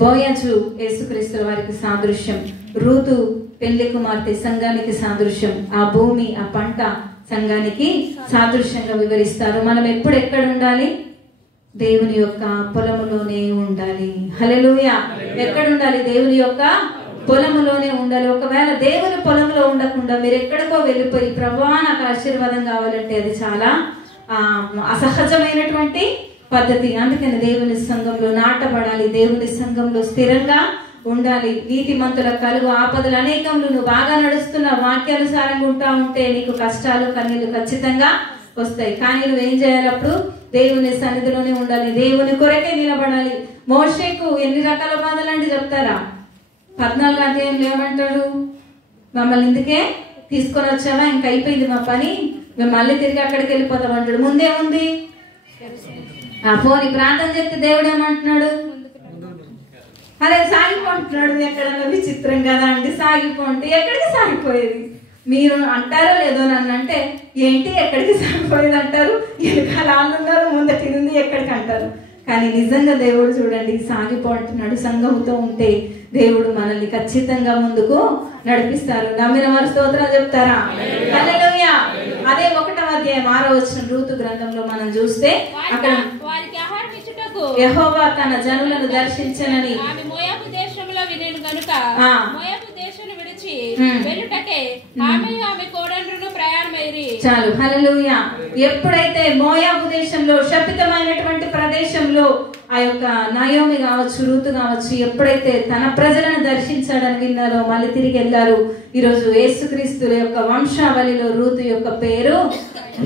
బోయజు యేసుక్రీస్తుల వారికి సాదృశ్యం, రూతు పెళ్లి కుమార్తె సంఘానికి సాదృశ్యం, ఆ భూమి ఆ పంట సంఘానికి సాదృశ్యంగా వివరిస్తారు. మనం ఎప్పుడు ఎక్కడ ఉండాలి? దేవుని యొక్క పొలములోనే ఉండాలి. హల్లెలూయా. ఎక్కడ ఉండాలి? దేవుని యొక్క పొలములోనే ఉండాలి. ఒకవేళ దేవుని పొలంలో ఉండకుండా మీరు ఎక్కడికో వెళ్ళిపోయి ప్రభువా నాకు ఆశీర్వాదం కావాలంటే అది చాలా అసహజమైనటువంటి పద్ధతి. అందుకని దేవుని సంఘంలో నాటబడాలి, దేవుని సంఘంలో స్థిరంగా ఉండాలి. నీతిమంతుల కలుగు ఆపదలు అనేకములు. నువ్వు బాగా నడుస్తున్న వాక్యానుసారంగా ఉంటా ఉంటే నీకు కష్టాలు కన్నీళ్లు ఖచ్చితంగా వస్తాయి. కానీ నువ్వేం చేయాలి? అప్పుడు దేవుని సన్నిధిలోనే ఉండాలి, దేవుని కొరకే నిలబడాలి. మోషేకు ఎన్ని రకాల బాధలు అంటే చెప్తారా? 14వ అధ్యాయంలో ఏమంటాడు? మమ్మల్ని ఇందుకే తీసుకొని వచ్చావా, ఇంకా అయిపోయింది మా పని, మేము మళ్ళీ తిరిగి అక్కడికి వెళ్ళిపోతాం అంటాడు. ముందే ఉంది పోని ప్రార్థన చేస్తే దేవుడు ఏమంటున్నాడు? అదే సాగిపోంటున్నాడు ఎక్కడన్నా విచిత్రం కదా అండి, సాగిపోంటే ఎక్కడికి సాగిపోయేది? మీరు అంటారో లేదో నన్ను అంటే ఏంటి ఎక్కడికి సాగిపోయేది అంటారు, వెనకాల ఉన్నారు ముందటి నుండి ఎక్కడికి అంటారు. కానీ నిజంగా దేవుడు చూడండి సాగిపోంటున్నాడు. సంఘముతో ఉంటే దేవుడు మనల్ని ఖచ్చితంగా ముందుకు నడిపిస్తారు. నమ్మిన వారు స్తోత్రాలు చెప్తారా? హల్లెలూయా. అదే 1వ అధ్యాయం 6వ వచనం రూతు గ్రంథంలో మనం చూస్తే అక్కడ యెహోవా తన జనులను దర్శించనని మోయాబు దేశంలో వినేను గనుక మోయాబు దేశమును విడిచి వెళ్ళుటకే ఆమె కోడళ్లను ప్రయాణమైరి. చాలు. హల్లెలూయా. ఎప్పుడైతే మోయాబు దేశంలో శపితమైనటువంటి ప్రదేశంలో ఆ యొక్క నయోమి కావచ్చు, రూతు కావచ్చు, ఎప్పుడైతే తన ప్రజలను దర్శించాడని విన్నారో మళ్ళీ తిరిగి వెళ్ళారు. ఈరోజు యేసుక్రీస్తు యొక్క వంశావళిలో రూతు యొక్క పేరు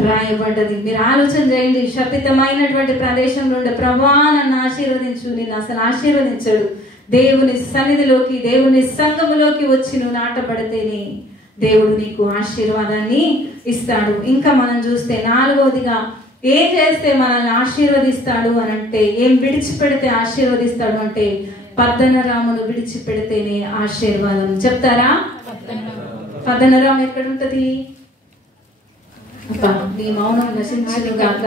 రాయబడ్డది. మీరు ఆలోచన చేయండి, శపితమైనటువంటి ప్రదేశంలో ఉండే ప్రభువా నన్ను ఆశీర్వదించు, నేను అసలు ఆశీర్వదించాడు. దేవుని సన్నిధిలోకి, దేవుని సంఘములోకి వచ్చి నువ్వు నాటబడితేనే దేవుడు నీకు ఆశీర్వాదాన్ని ఇస్తాడు. ఇంకా మనం చూస్తే 4వదిగా ఏం చేస్తే మనల్ని ఆశీర్వదిస్తాడు అని అంటే, ఏం విడిచిపెడితే ఆశీర్వదిస్తాడు అంటే పద్దనరామును విడిచిపెడితేనే ఆశీర్వాదం. చెప్తారా? పద్దనరాము ఎక్కడ ఉంటది? నీ మౌనం నశించును గాక.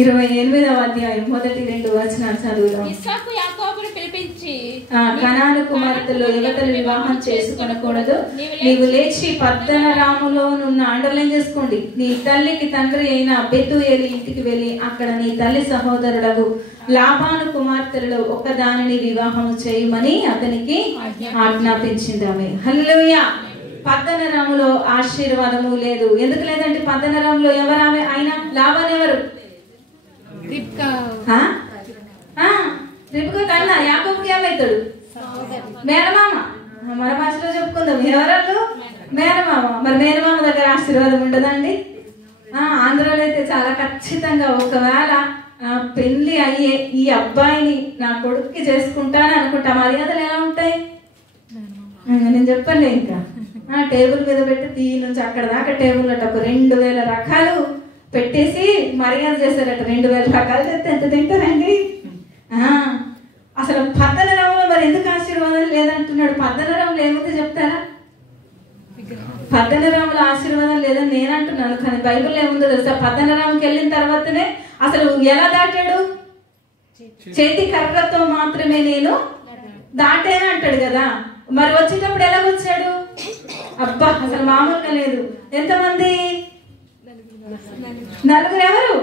28వ అధ్యాయం మొదటి 2 వచనాలు చదువుదాం. ఇస్సాకు యాకోబును పిలిపించి కనాను కుమార్తెలో యువతలు వివాహం చేసుకొనకూడదు, నీవు లేచి పద్దనరాములో నున్న అండర్లైన్ చేసుకోండి, నీ తల్లికి తండ్రి అయిన బెతూయేలు ఇంటికి వెళ్ళి అక్కడ నీ తల్లి సహోదరుడు లాబాను కుమార్తెలలో ఒకదానిని వివాహము చేయమని అతనికి ఆజ్ఞాపించింది ఆమె. హల్లెలూయా. పద్దనరాములో ఆశీర్వాదము లేదు. ఎందుకు లేదంటే పద్దనరాములో ఎవరామె? ఆయన లాబాను ఎవరు? రిబ్కా కన్నా యాకోబుకి ఏమవుతాడు? మేనమామ. మన భాషలో చెప్పుకుందాం, ఎవరు? మేనమామ. మరి మేనమామ దగ్గర ఆశీర్వాదం ఉండదండి? ఆంధ్రాలో అయితే చాలా ఖచ్చితంగా ఒకవేళ పెళ్లి అయ్యే ఈ అబ్బాయిని నా కొడుక్కి చేసుకుంటాను అనుకుంటా, మర్యాదలు ఎలా ఉంటాయి? నేను చెప్పండి. ఇంకా టేబుల్ మీద పెట్టి దీని నుంచి అక్కడ దాకా టేబుల్ అట్ట 2000 రకాలు పెట్టేసి మర్యాద చేశారట. 2000 రకాలు చేస్తే ఎంత తింటారండి? అసలు పద్దనరాములో మరి ఎందుకు ఆశీర్వాదం లేదంటున్నాడు? పద్దనరాములో ఏముంది చెప్తారా? పద్దనరాముల ఆశీర్వాదం లేదని నేను అంటున్నాను, కానీ బైబిల్లో ఏముందో తెలుసా? పద్దనరాముకి వెళ్ళిన తర్వాతనే అసలు ఎలా దాటాడు? చేతి కర్రతో మాత్రమే నేను దాటేనా అంటాడు కదా. మరి వచ్చేటప్పుడు ఎలా వచ్చాడు? అబ్బా అసలు మామూలుగా లేదు. ఎంతమంది? 4. ఎవరు?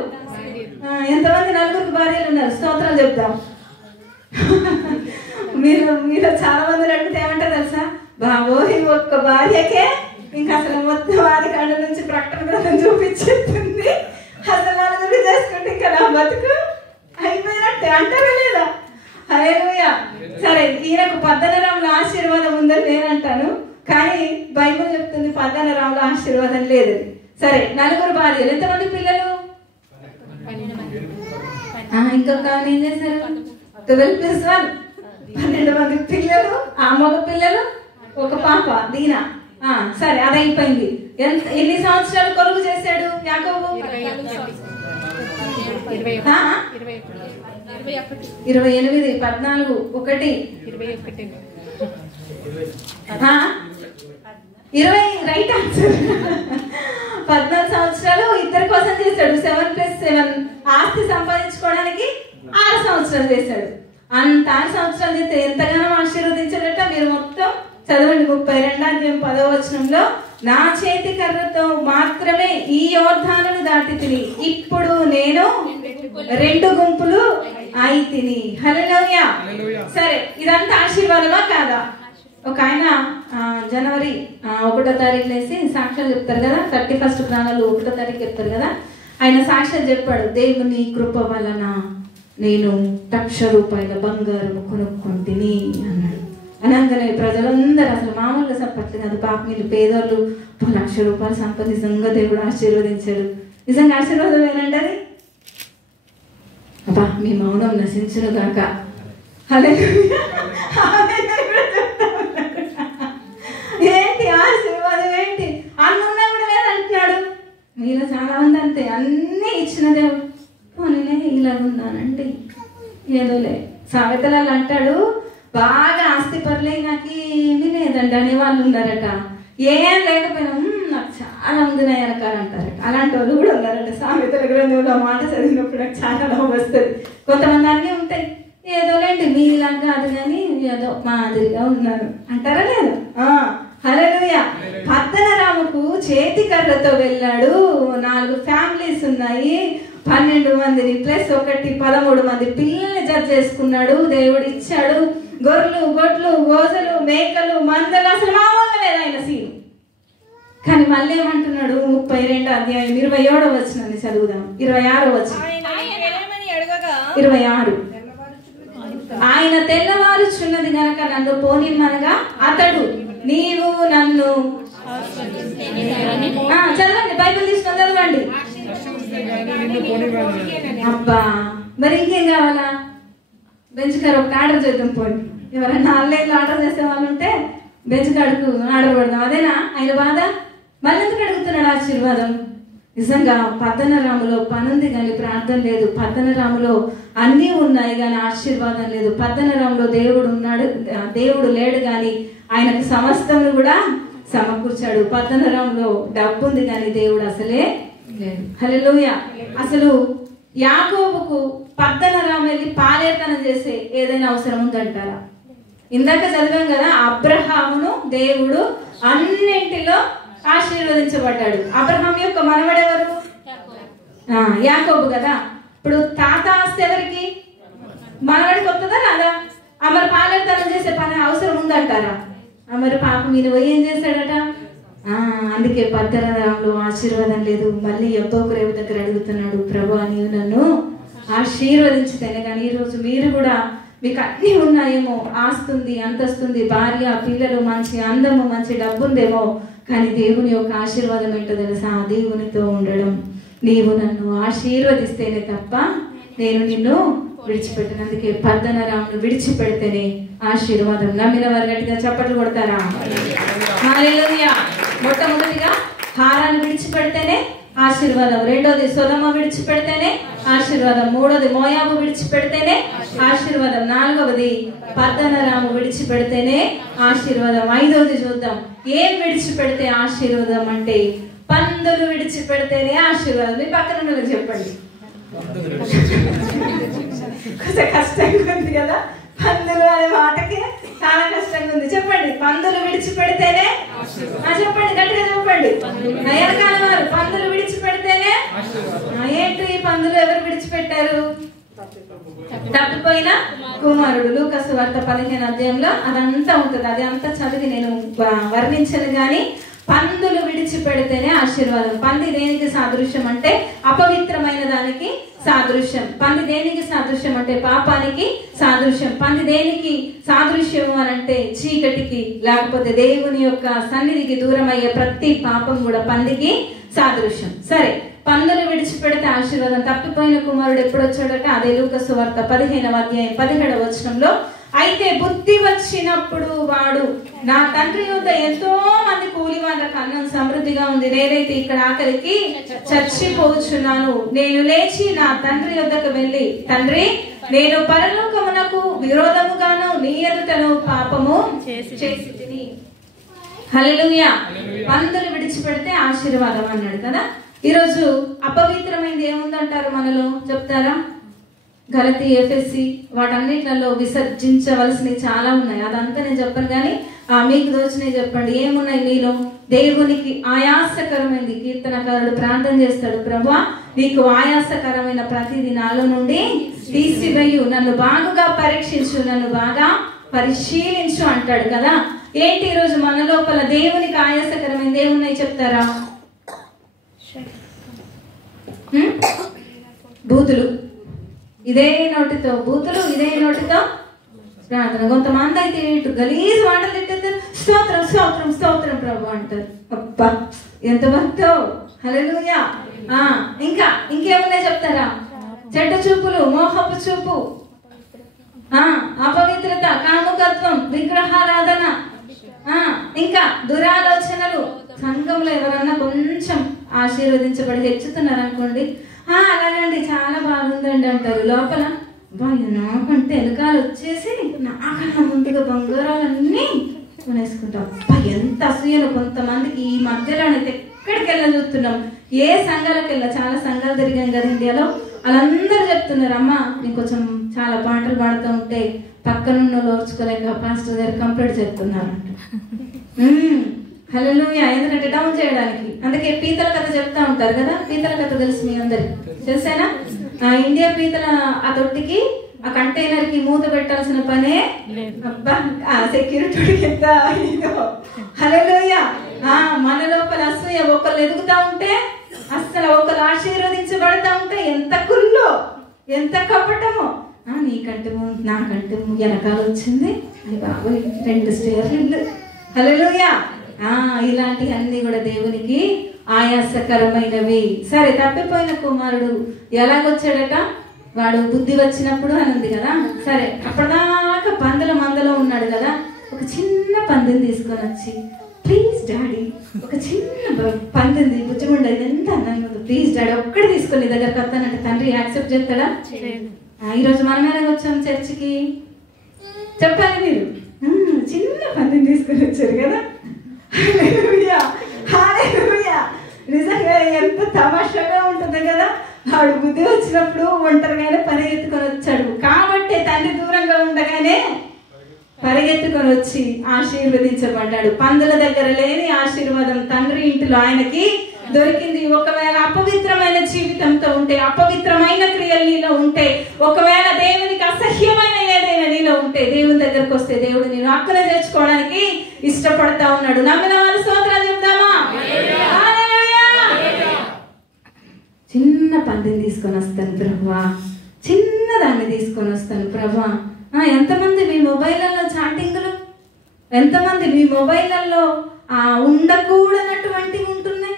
ఎంతమంది? 4 భార్యలు ఉన్నారు. స్తోత్రాలు చెప్తాం. మీరు చాలా మంది అడిగితే ఏమంటారు తెలుసా? బాబోయ్ ఒక్క భార్యకే ఇంకా అసలు మొత్తం వారి కాడ నుంచి ప్రకటన గ్రంథం చూపించేస్తుంది, అసలు 4 చేసుకుంటే ఇంకా నా బతుకు అయిపోయినట్టే అంటారా లేదా? హల్లెలూయా. సరే, ఈయనకు పద్దనరాముల ఆశీర్వాదం ఉందని నేను అంటాను, కానీ బైబిల్ చెప్తుంది పద్దనరాముల ఆశీర్వాదం లేదు. సరే, 4 భార్యలు. ఎంతమంది పిల్లలు? ఇంకొక ఏం చేశారు? 12+1 12 మంది పిల్లలు. ఆ మగ పిల్లలు, ఒక పాప దీనా. సరే, అది అయిపోయింది. ఎన్ని సంవత్సరాలు కొలువు చేశాడు యాకోబు? 28, 14, 1, 20 రైట్ ఆన్సర్. 14 సంవత్సరాలు ఇద్దరి కోసం చేశాడు. 7+7 ఆస్తి సంపాదించుకోవడానికి 6 సంవత్సరాలు చేశాడు. అంత 6 సంవత్సరాలు చేస్తే ఎంతగానో ఆశీర్వదించాడట. మీరు మొత్తం చదవండి. 32వ వచనంలో నా చేతి కర్రతో మాత్రమే ఈ యోర్దానును దాటి తిని ఇప్పుడు నేను 2 గుంపులు అయి తిని. హల్లెలూయా. సరే, ఇదంతా ఆశీర్వాదమా కాదా? ఒక ఆయన జనవరి 1వ తారీఖు లేసి సాక్ష్యాలు చెప్తారు కదా, 31st ప్రాణాలు 1వ తారీఖు చెప్తారు కదా. ఆయన సాక్ష్యం చెప్పాడు, దేవుని కృప వలన నేను 1,00,000 రూపాయల బంగారం కొనుక్కుంటుని అన్నాడు. అనగానే ప్రజలందరూ అసలు మామూలుగా సంపట్లేదు, అది పాప మీద పేదోళ్ళు 1,00,000 రూపాయలు సంపద నిజంగా దేవుడు ఆశీర్వదించాడు. నిజంగా ఆశీర్వాదం ఏనండి అది? అబ్బా మీ మౌనం నశించును గాక. ఏంటి ఆశీర్వాదం? ఏంటి అన్నున్నా కూడా లేదంటున్నాడు. మీలో చాలా మంది అంతే, అన్నీ ఇచ్చిన దేవుడు పోనీ ఇలాగున్నానండి ఏదోలే. సామెతలలో అంటాడు, బాగా ఆస్తి పరులే నాకు ఏమీ లేదండి అనే వాళ్ళు ఉన్నారట. ఏం లేకపోయినా నాకు చాలా ఉంది వెనకాల అంటారట. అలాంటి వాళ్ళు కూడా ఉన్నారట. సామెతల గ్రంథంలో మాట చదివినప్పుడు నాకు చాలా నవ్వు వస్తుంది. కొంతమంది అన్నీ ఉంటాయి, ఏదోలేండి మీలా కాదు కానీ ఏదో మాదిరిగా ఉన్నారు అంటారా లేదు? హల్లెలూయా. పద్దనరాముకు చేతి కర్రతో వెళ్ళాడు. 4 ఫ్యామిలీస్ ఉన్నాయి, 12 మందిని ప్లస్ 1 13 మంది పిల్లల్ని జడ్జ్ చేసుకున్నాడు. దేవుడు ఇచ్చాడు. గొర్రెలు, గొడ్లు, గోజలు, మేకలు, మందలు, అసలు మామూలుగా లేదు ఆయన సీన్. కానీ మళ్ళీ ఏమంటున్నాడు? 32వ అధ్యాయం 27వ వచనాన్ని చదువుదాం. 26వ వచనం, 26. ఆయన తెల్లవారుచున్నది గనక నన్ను పోనిమ్మనగా అతడు, నీవు నన్ను చదవండి, బైబిల్ తీసుకొని చదవండి. అబ్బా మరి ఇంకేం కావాలా? బెంచ్ కార్ ఒకటి ఆర్డర్ చేద్దాం. పోండి, ఎవరైనా ఆన్లైన్లో ఆర్డర్ చేసే వాళ్ళు ఉంటే బెంచ్ కాడుకు ఆర్డర్ పెడదాం. అదేనా ఆయన బాధ? మళ్ళీ ఎందుకు అడుగుతున్నాడు ఆశీర్వాదం? నిజంగా పద్దనరాములో పనుంది కానీ ప్రార్థన లేదు. పద్దనరాములో అన్నీ ఉన్నాయి కానీ ఆశీర్వాదం లేదు. పద్దనరాములో దేవుడు ఉన్నాడు, దేవుడు లేడు కానీ ఆయనకు సమస్తం కూడా సమకూర్చాడు. పద్దనరాములో డబ్బు ఉంది కానీ దేవుడు అసలే లేడు. హల్లెలూయా. అసలు యాకోబుకు పద్దనరాము వెళ్ళి పాలేతనం చేసే ఏదైనా అవసరం ఉందంటారా? ఇందాక చదివాం కదా, అబ్రహామును దేవుడు అన్నింటిలో ఆశీర్వదించబడ్డాడు. అబ్రహాం యొక్క మనవడెవరు? యాకోబు కదా. ఇప్పుడు తాత ఆస్తి ఎవరికి? మనవడికి వస్తుందా రాదా? మరి పాలేతనం చేసే పని అవసరం ఉందంటారా? మరి పాపం ఈయన పోయి ఏం చేశాడట? అందుకే పద్దనరాములో ఆశీర్వాదం లేదు. మళ్ళీ ఎబ్బోకు రేవు దగ్గర అడుగుతున్నాడు, ప్రభువా నీవు నన్ను ఆశీర్వదించితేనే. కానీ ఈరోజు మీరు కూడా మీకు అన్నీ ఉన్నాయేమో, ఆస్తుంది, అంతస్తుంది, భార్య, పిల్లలు, మంచి అందము, మంచి డబ్బు ఉందేమో, కానీ దేవుని యొక్క ఆశీర్వాదం ఏంటో తెలుసా? దేవునితో ఉండడం. నీవు నన్ను ఆశీర్వదిస్తేనే తప్ప నేను నిన్ను విడిచిపెట్టను. అందుకే పద్దనరామును విడిచిపెడితేనే ఆశీర్వాదం. నమ్మిన వారు గట్టిగా చప్పట్లు కొడతారా? హల్లెలూయా. మొట్టమొదటిగా హారాన్ని విడిచిపెడితేనే ఆశీర్వాదం. రెండోది సొదొమ విడిచిపెడితేనే ఆశీర్వాదం. మూడోది మోయాబు విడిచిపెడితేనే ఆశీర్వాదం. నాలుగవది పద్దనరాము విడిచిపెడితేనే ఆశీర్వాదం. ఐదవది చూద్దాం, ఏం విడిచిపెడితే ఆశీర్వాదం అంటే పందులు విడిచిపెడితేనే ఆశీర్వాదం. మీ పక్కన ఉన్నది చెప్పండి. కొంచెం కష్టంగా ఉంది కదా, పందులు అనే మాటకి చాలా కష్టంగా ఉంది. చెప్పండి, పందులు విడిచిపెడితేనే. చెప్పండి, గట్టిగా చెప్పండి. నయనకాల వారు పందులు విడిచిపెడితేనే. ఏంటి పందులు ఎవరు విడిచిపెట్టారు? తప్పిపోయిన కుమారుడు. లూకాసు వార్త 15వ అధ్యాయంలో అదంతా ఉంటుంది. అది అంతా చదివి నేను వర్ణించను గాని, పందులు విడిచిపెడితేనే ఆశీర్వాదం. పంది దేనికి సాదృశ్యం అంటే అపవిత్రమైన దానికి సాదృశ్యం. పంది దేనికి సాదృశ్యం అంటే పాపానికి సాదృశ్యం. పంది దేనికి సాదృశ్యం అని అంటే చీకటికి, లేకపోతే దేవుని యొక్క సన్నిధికి దూరం అయ్యే ప్రతి పాపం కూడా పందికి సాదృశ్యం. సరే, పందులు విడిచిపెడితే ఆశీర్వాదం. తప్పిపోయిన కుమారుడు ఎప్పుడు వచ్చాడట? అదే లూకాసు వార్త 15వ అధ్యాయం 17వ వచనంలో, అయితే బుద్ధి వచ్చినప్పుడు వాడు, నా తండ్రి యొద్ద ఎంతో మంది కూలి వాళ్ళకి అన్నం సమృద్ధిగా ఉంది, నేనైతే ఇక్కడ ఆకలికి చచ్చిపోవచ్చున్నాను. నేను లేచి నా తండ్రి యొద్దకు వెళ్ళి, తండ్రి, నేను పరలోకమునకు విరోధముగాను నీ ఎదుటను పాపము చేసి తిని. హల్లెలూయా. పందులు విడిచిపెడితే ఆశీర్వాదం అన్నాడు కదా. ఈరోజు అపవిత్రమైనది ఏముందంటారు మనలో? చెప్తారా? గలతీ, ఎఫెసీ వాటన్నిట్లలో విసర్జించవలసినవి చాలా ఉన్నాయి. అదంతా నేను చెప్పను కానీ మీకు దోచినవి చెప్పండి. ఏమున్నాయి మీలో? దేవునికి ఆయాసకరమైనది. కీర్తనకారుడు ప్రార్థన చేస్తాడు, ప్రభువా నీకు ఆయాసకరమైన ప్రతిదీ నాలో నుండి తీసివేయు, నన్ను బాగా పరీక్షించు, నన్ను బాగా పరిశీలించు అంటాడు కదా. ఏంటి ఈరోజు మన లోపల దేవునికి ఆయాసకరమైనది ఏమున్నాయి చెప్తారా? బూతులు. ఇదే నోటితో బూతులు, ఇదే నోటితో ప్రార్థన. కొంతమంది అయితే ఇటు గలీజ్ మాటలు తిట్టేస్తారు, స్తోత్రం స్తోత్రం స్తోత్రం ప్రభు అంటారు. అబ్బా ఎంత భక్తో. హల్లెలూయా. ఇంకేమున్నాయి చెప్తారా? చెడ్డ చూపులు, మోహపు చూపు, అపవిత్రత, కాముకత్వం, విగ్రహారాధన, ఇంకా దురాలోచనలు. సంఘంలో ఎవరన్నా కొంచెం ఆశీర్వదించబడి హెచ్చుతున్నారు అనుకోండి, అలాగండి చాలా బాగుందండి అంటారు. లోపల నాకంటే వెనకాల వచ్చేసి నాకన్నా ముందుగా బంగారాలన్నీ కొనేసుకుంటాం. ఎంత అసూయలు కొంతమందికి ఈ మధ్యలో ఎక్కడికి వెళ్ళ చూస్తున్నాం. ఏ సంఘాలకు వెళ్ళా, చాలా సంఘాలు తిరిగాం కదా ఇండియాలో. వాళ్ళందరూ చెప్తున్నారు, అమ్మ నేను కొంచెం చాలా పాటలు పాడుతూ ఉంటే పక్కనున్న ఓర్చుకోలేక పాస్టర్ గారు కంప్లీట్ చెప్తున్నారంట. హల్లెలూయా. ఎందుకంటే డౌన్ చేయడానికి. అందుకే పీతల కథ చెప్తా ఉంటారు కదా. పీతల కథ తెలుసు మీ అందరికి, తెలుసేనా? ఇండియా పీతల ఆ తొట్టికి ఆ కంటైనర్ కి మూత పెట్టాల్సిన పనే అబ్బా సెక్యూరిటీ ఎంత ఇదో. హల్లెలూయా. మన లోపల అసూయ ఒకళ్ళు ఎదుగుతా ఉంటే, అస్సలు ఒకళ్ళు ఆశీర్వదించబడతా ఉంటే ఎంత కుల్లో ఎంత కపటమో. నీకంటే నాకంటే వెనకాల వచ్చింది, అది బాబోయ్ 2 స్టేర్లు. హల్లెలూయా. ఇలాంటివి అన్ని కూడా దేవునికి ఆయాసకరమైనవి. సరే, తప్పిపోయిన కుమారుడు ఎలాగొచ్చాడట? వాడు బుద్ధి వచ్చినప్పుడు అని ఉంది కదా. సరే, అప్పటిదాకా పందుల మందలో ఉన్నాడు కదా. ఒక చిన్న పందిని తీసుకొని వచ్చి, ప్లీజ్ డాడీ, ఒక చిన్న పందింది బుజ్జముండదు, ఎంత అందంగా ఉంది, ప్లీజ్ డాడీ ఒక్కడే తీసుకొని నీ దగ్గరకు వస్తానంటే తండ్రి యాక్సెప్ట్ చేస్తాడా? ఈరోజు మనం ఎలా వచ్చాం చర్చికి చెప్పాలి మీరు. చిన్న పందిని తీసుకొని వచ్చారు కదా. నిజంగా ఎంత తమాషాగా ఉంటుంది కదా. వాడు బుద్ధి వచ్చినప్పుడు ఒంటరిగానే పరిగెత్తుకొని వచ్చాడు కాబట్టి తండ్రి దూరంగా ఉండగానే పరిగెత్తుకొని వచ్చి ఆశీర్వదించబడ్డాడు. పందుల దగ్గర లేని ఆశీర్వాదం తండ్రి ఇంటిలో ఆయనకి దొరికింది. ఒకవేళ అపవిత్రమైన జీవితంతో ఉంటే, అపవిత్రమైన క్రియలు నీలో ఉంటే, ఒకవేళ దేవునికి అసహ్యమైన ఏదైనా నీలో ఉంటే, దేవుని దగ్గరకు వస్తే దేవుడు నేను అక్కన చేర్చుకోవడానికి ఇష్టపడతా ఉన్నాడు. నమ్మిన వాళ్ళు స్తోత్రాలు చెప్తామా? చిన్న పందిని తీసుకొని వస్తాను ప్రభువా, చిన్నదాన్ని తీసుకొని వస్తాను ప్రభువా. ఎంతమంది మీ మొబైల్లో చాటింగ్లు, ఎంతమంది మీ మొబైల్లో ఉండకూడనటువంటివి ఉంటున్నాయి.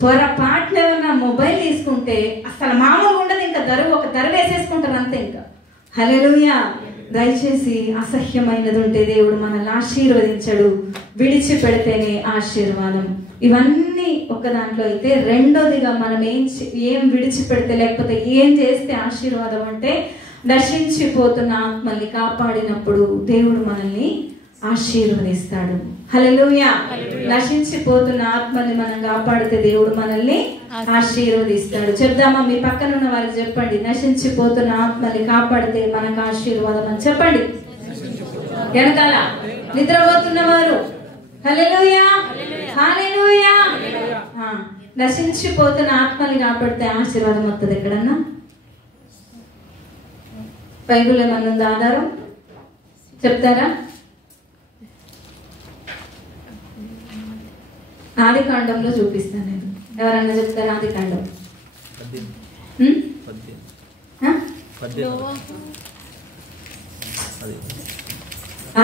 పొరపాటున ఏమన్నా మొబైల్ తీసుకుంటే అసలు మామూలుగా ఉండదు, ఇంకా ఒక ధర వేసేసుకుంటారు అంతే. ఇంకా హల్లెలూయా. దయచేసి అసహ్యమైనది ఉంటే దేవుడు మనల్ని ఆశీర్వదించడు, విడిచిపెడితేనే ఆశీర్వాదం. ఇవన్నీ ఒక దాంట్లో అయితే, రెండోదిగా మనం ఏం విడిచిపెడితే లేకపోతే ఏం చేస్తే ఆశీర్వాదం అంటే, నశించిపోతున్న ఆత్మల్ని కాపాడినప్పుడు దేవుడు మనల్ని ఆశీర్వదిస్తాడు. హల్లెలూయా. నశించిపోతున్న ఆత్మల్ని మనం కాపాడితే దేవుడు మనల్ని ఆశీర్వదిస్తాడు. చెప్దామా? మీ పక్కన ఉన్న వారికి చెప్పండి, నశించిపోతున్న ఆత్మల్ని కాపాడితే మనకు ఆశీర్వాదం అని చెప్పండి. వెనకాల నిద్రపోతున్న వారు హల్లెలూయా, హల్లెలూయా. నశించిపోతున్న ఆత్మల్ని కాపాడితే ఆశీర్వాదం వస్తుంది. ఎక్కడన్నా బైబిల్ ఏమన్నా ఉందా ఆధారం? చెప్తారా? ఆది కాండంలో చూపిస్తాను నేను. ఎవరన్నా చెప్తారా? ఆది కాండం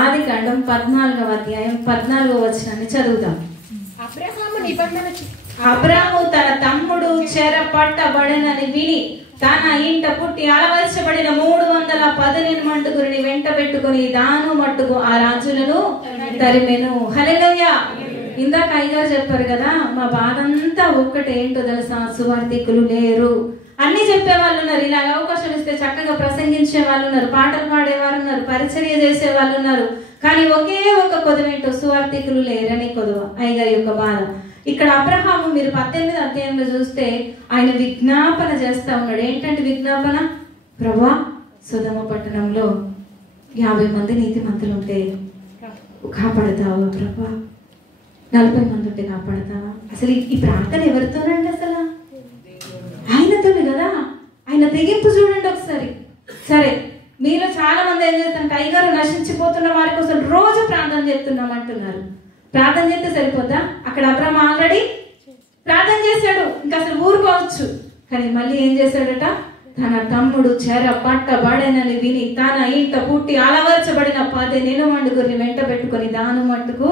ఆది కాండం 14వ అధ్యాయం 14వ వచనాన్ని చదువుతాం. అబ్రాము తన తమ్ముడు చెరపట్టబడనని విని తన ఇంట పుట్టి అలవరచబడిన 318 మండుగురిని వెంట పెట్టుకుని దాను మట్టుకు ఆ రాజులను తరిమెను. హల్లెలూయా. ఇందాక అయ్యగారు చెప్పారు కదా, మా బాధ అంతా ఒక్కటేంటో తెలుసా, సువార్థికులు లేరు. అన్ని చెప్పే వాళ్ళు ఉన్నారు, ఇలాగ అవకాశం ఇస్తే చక్కగా ప్రసంగించే వాళ్ళు ఉన్నారు, పాటలు పాడేవారు ఉన్నారు, పరిచర్య చేసే వాళ్ళు ఉన్నారు. కానీ ఒకే ఒక కొదవేంటో, సువార్థికులు లేరని కొదవ అయ్యగారి యొక్క బాధ. ఇక్కడ అబ్రహాము మీరు 18వ అధ్యాయంలో చూస్తే ఆయన విజ్ఞాపన చేస్తా ఉన్నాడు. ఏంటంటే విజ్ఞాపన, ప్రభువా సొదొమ పట్టణంలో 50 మంది నీతిమంతులు ఉంటే కాపాడతావా ప్రభువా, 40 మంది ఉంటే కాపాడతావా? అసలు ఈ ప్రార్థన ఎవరితోనండి? అసలు ఆయనతోనే కదా. ఆయన తెగింపు చూడండి ఒకసారి. సరే, మీలో చాలా మంది ఏం చేస్తారు, టైగర్ నశించిపోతున్న వారి కోసం రోజు ప్రార్థన చేస్తున్నాం అంటున్నారు. ప్రార్థన చేస్తే సరిపోద్దా? అక్కడ అబ్రహాము ఆల్రెడీ ప్రార్థన చేశాడు, ఇంకా అసలు ఊరుకోవచ్చు. కానీ మళ్ళీ ఏం చేశాడట, తన తమ్ముడు చెర పట్టబడనని విని తన ఇంట పుట్టి అలవర్చబడిన 18 మండుగురిని వెంట పెట్టుకుని దాను మట్టుకు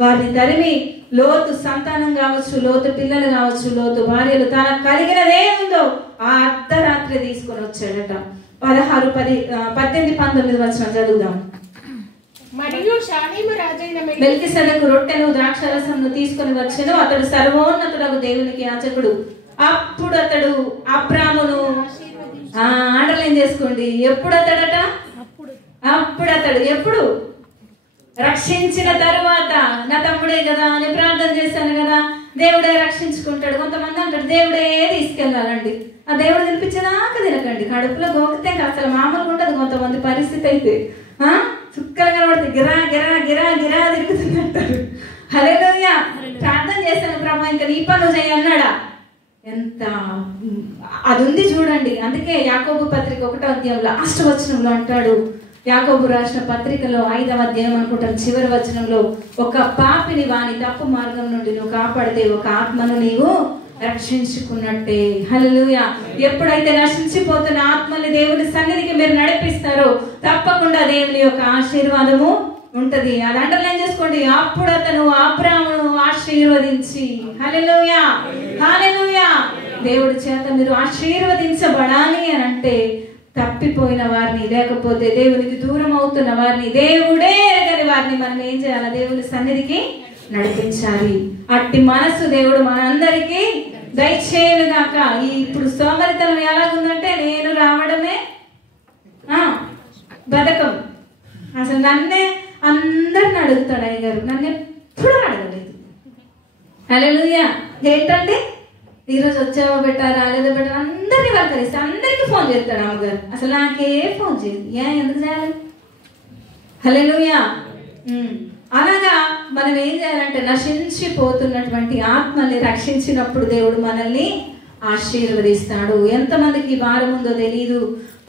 వారిని తరిమి, లోతు సంతానం కావచ్చు, లోతు పిల్లలు కావచ్చు, లోతు భార్యలు, తనకు కలిగినదేముందో ఆ అర్ధరాత్రి తీసుకొని వచ్చాడట. 16, 18, 19 వచనం చదువుదాం. మరియు షాలీము రాజైన మెల్కిసెదెకు రొట్టెను ద్రాక్షరసమును తీసుకొని వచ్చెను. అతడు సర్వోన్నతుడగు దేవునికి యాజకుడు. అప్పుడు అతడు అబ్రామును అండర్లైన్ చేసుకోండి. ఎప్పుడు అతడట? అప్పుడు అతడు. ఎప్పుడు? రక్షించిన తరువాత. నా తమ్ముడే కదా, నేను ప్రార్థన చేశాను కదా, దేవుడే రక్షించుకుంటాడు. కొంతమంది అంటారు దేవుడే తీసుకెళ్ళాలండి. ఆ దేవుడు తినిపించేదాకా తినకండి. కడుపులో గోకితే అసలు మామూలుగా ఉండదు కొంతమంది పరిస్థితి. అయితే చుక్కలు కనబడితే గిరా గిరా గిరా గిరా తిరుగుతుందంటారు. హల్లెలూయా. ప్రార్థన చేశాను ప్రభా, ఇంకా నీ పనులు చేయన్నాడా? ఎంత అది ఉంది చూడండి. అందుకే యాకోబు పత్రిక 1వ అధ్యాయం లాస్ట్ వచనంలో అంటాడు, యాకోబు రాసిన పత్రికలో 5వ అధ్యాయం అనుకుంటాను చివరి వచనంలో, ఒక పాపిని వాని తప్పు మార్గం నుండి నువ్వు కాపాడితే ఒక ఆత్మను నీవు రక్షించుకున్నట్టే. హల్లెలూయా. ఎప్పుడైతే నశించిపోతున్న ఆత్మల్ని దేవుని సన్నిధికి మీరు నడిపిస్తారో తప్పకుండా దేవుని యొక్క ఆశీర్వాదము ఉంటది. అది అండర్లైన్ చేసుకోండి. అప్పుడు అతను అబ్రామును ఆశీర్వదించి. హల్లెలూయా, హల్లెలూయా. దేవుడి చేత మీరు ఆశీర్వదించబడాలి అని అంటే తప్పిపోయిన వారిని, లేకపోతే దేవునికి దూరం అవుతున్న వారిని, దేవుడే ఎరగని వారిని మనం ఏం చేయాలి? దేవుని సన్నిధికి నడిపించాలి. అట్టి మనసు దేవుడు మనందరికీ దయచేయుగాక. ఇప్పుడు సోమరితనం ఎలాగుందంటే నేను రావడమే బతకం. అసలు నన్నే అందరిని అడుగుతాడు అయ్యగారు, నన్ను ఎప్పుడు అడగలేదు. హల్లెలూయా. ఏంటంటే ఈరోజు వచ్చావో బెట్టా రాలేదో బెట్టా అందరినీ పలకరిస్తే అందరికీ ఫోన్ చేస్తాడు అమ్మగారు. అసలు నాకే ఫోన్ చేయదు. ఎందుకు చేయాలి? హల్లెలూయా. అలాగా మనం ఏం చేయాలంటే నశించిపోతున్నటువంటి ఆత్మల్ని రక్షించినప్పుడు దేవుడు మనల్ని ఆశీర్వదిస్తాడు. ఎంతమందికి భారం ఉందో తెలియదు.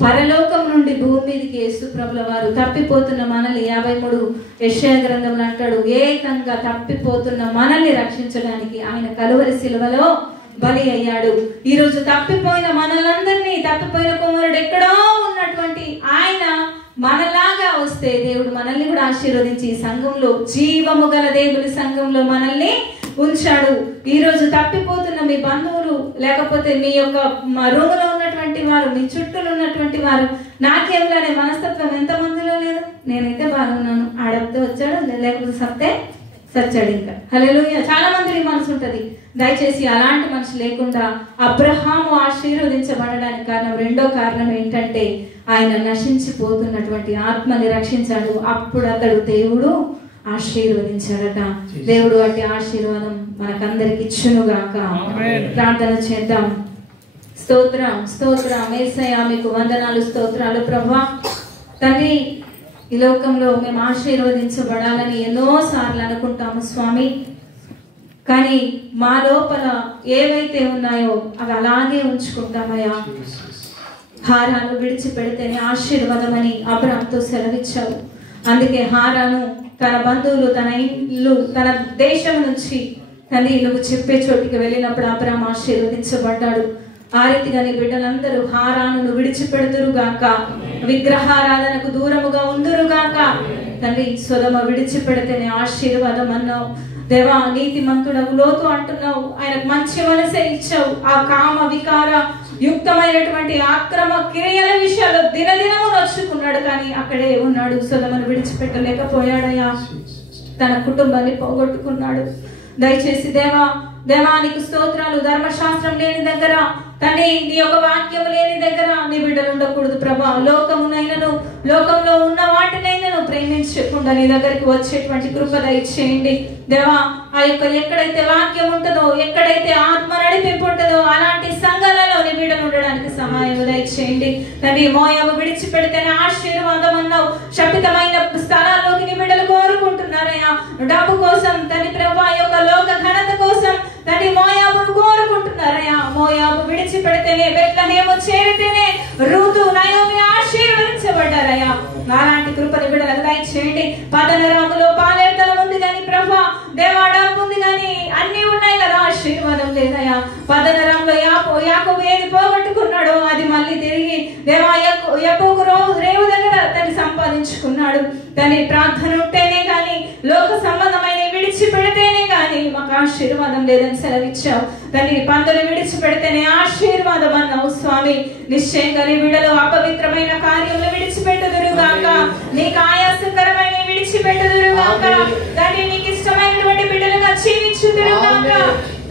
పరలోకం నుండి భూమి మీదకి యేసు ప్రభుల వారు తప్పిపోతున్న మనల్ని 53 యెషయా గ్రంథంలో అంటాడు, ఏకంగా తప్పిపోతున్న మనల్ని రక్షించడానికి ఆయన కలువరి శిలువలో బలి అయ్యాడు. ఈ రోజు తప్పిపోయిన మనలందరినీ, తప్పిపోయిన కుమారుడు ఎక్కడో ఉన్నటువంటి ఆయన మనలాగా వస్తే దేవుడు మనల్ని కూడా ఆశీర్వదించి ఈ సంఘంలో, జీవము గల దేవుని సంఘంలో మనల్ని ఉంచాడు. ఈ రోజు తప్పిపోతున్న మీ బంధువులు, లేకపోతే మీ యొక్క రూములో ఉన్నటువంటి వారు, మీ చుట్టూ ఉన్నటువంటి వారు, నాకేంలానే మనస్తత్వం ఎంత మందిలో లేదు. నేనైతే బాగున్నాను, ఆడపితే వచ్చాడు, లేకపోతే సత్తే సచ్చాడు. ఇంకా హల్లెలూయా. చాలా మంది మనసు ఉంటది. దయచేసి అలాంటి మనసు లేకుండా అబ్రహాము ఆశీర్వదించబడడానికి కారణం, రెండో కారణం ఏంటంటే ఆయన నశించిపోతున్నటువంటి ఆత్మని రక్షించాడు. అప్పుడు అతడు దేవుడు ఆశీర్వదించాడట. దేవుడు అట్టి ఆశీర్వాదం మనకందరికి ఇచ్చునుగాక. ప్రార్థన చేద్దాం. స్తోత్రం, స్తోత్రం యేసయ్యా, మీకు వందనాలు, స్తోత్రాలు ప్రభువా. తండ్రి, ఈ లోకంలో మేము ఆశీర్వదించబడాలని ఎన్నో సార్లు అనుకుంటాము స్వామి, కానీ మా లోపల ఏవైతే ఉన్నాయో అవి అలాగే ఉంచుకుంటామయ్యా. హారాను విడిచిపెడితేనే ఆశీర్వాదం అని అబ్రాముతో సెలవిచ్చావు. అందుకే హారాను తన బంధువులు, తన ఇల్లు, తన దేశం నుంచి తండ్రి నువ్వు చెప్పే చోటికి వెళ్ళినప్పుడు అబ్రాము ఆశీర్వదించబడ్డాడు. ఆ రీతిగా నీ బిడ్డలందరూ హారాను విడిచిపెడుదురుగాక, విగ్రహారాధనకు దూరముగా ఉందురుగాక. తండ్రి, సొదొమ విడిచిపెడితేనే ఆశీర్వాదం అన్నావు దేవా. నీతిమంతుడకు లోతు అంటున్నావు, ఆయనకు మంచి మనసే ఇచ్చావు. ఆ కామ వికార యుక్తమైనటువంటి ఆక్రమ క్రియల విషయాల్లో దినదినము నొచ్చుకున్నాడు, కానీ అక్కడే ఉన్నాడు. సొదొమను విడిచిపెట్టలేకపోయాడయ్యా. తన కుటుంబాన్ని పోగొట్టుకున్నాడు. దయచేసి దేవా, దేవానికి స్తోత్రాలు. ధర్మశాస్త్రం లేని దగ్గర, తండ్రి నీ యొక్క వాక్యం లేని దగ్గర నీ బిడ్డలు ఉండకూడదు ప్రభా. లోకమునైనను, లోకంలో ఉన్న వాటినైనను ప్రేమించకుండా నీ దగ్గరికి వచ్చేటువంటి కృప దయచేయండి దేవా. ఆ యొక్క ఎక్కడైతే వాక్యం ఉంటుందో, ఎక్కడైతే ఆత్మ నడిపింపు ఉంటుందో అలాంటి సంఘాలలో నీ బిడ్డలు ఉండడానికి సహాయం దయచేయండి తండ్రి. మోయాబు విడిచిపెడితేనే ఆశీర్వాదం అన్నావు. శపితమైన స్థలాల్లోకి నీ బిడ్డలు కోరుకుంటున్నారయ్యా. డబ్బు కోసం తండ్రి ప్రభా, యొక్క లోక ఘనత కోసం తండ్రి మోయాబును కోరుకుంటున్నారయ్యా. మోయాబు విడిచిపెడితేనే, బెత్లెహేము చేరితేనే రూతు, నయోమి ఆశీర్వదించబడ్డారయ్యా. అలాంటి కృపని బిడ్డలకు దయచేయండి. పదనరాములో పాలేతనం ఉంది కానీ ప్రభా, దేవా డబ్బు ఉంది కానీ అన్ని ఉన్నాయి కదా, ఆశీర్వాదం లేదయ్యా. పదనరంలో యాకోబు ఏది పోగొట్టుకున్నాడో అది మళ్ళీ తిరిగి దేవా యాకోబు రేవు దగ్గర తను సంపాదించుకున్నాడు. తన ప్రార్థన ఉంటేనే గాని, లోక సంబంధమైన విడిచిపెడితేనే గాని మాకు ఆశీర్వాదం లేదని సెలవిచ్చావు. దాన్ని పందులు విడిచిపెడితేనే ఆశీర్వాదం అన్నావు స్వామి. నిశ్చయంగా నీ బిడ్డలు అపవిత్రమైన కార్యములు విడిచిపెట్టుదురుగాక, నీకు ఆయాసకరమైన విడిచిపెట్టుదురుగాక, దాన్ని నీకు ఇష్టమైనటువంటి బిడ్డలుగా జీవించుదురుగాక.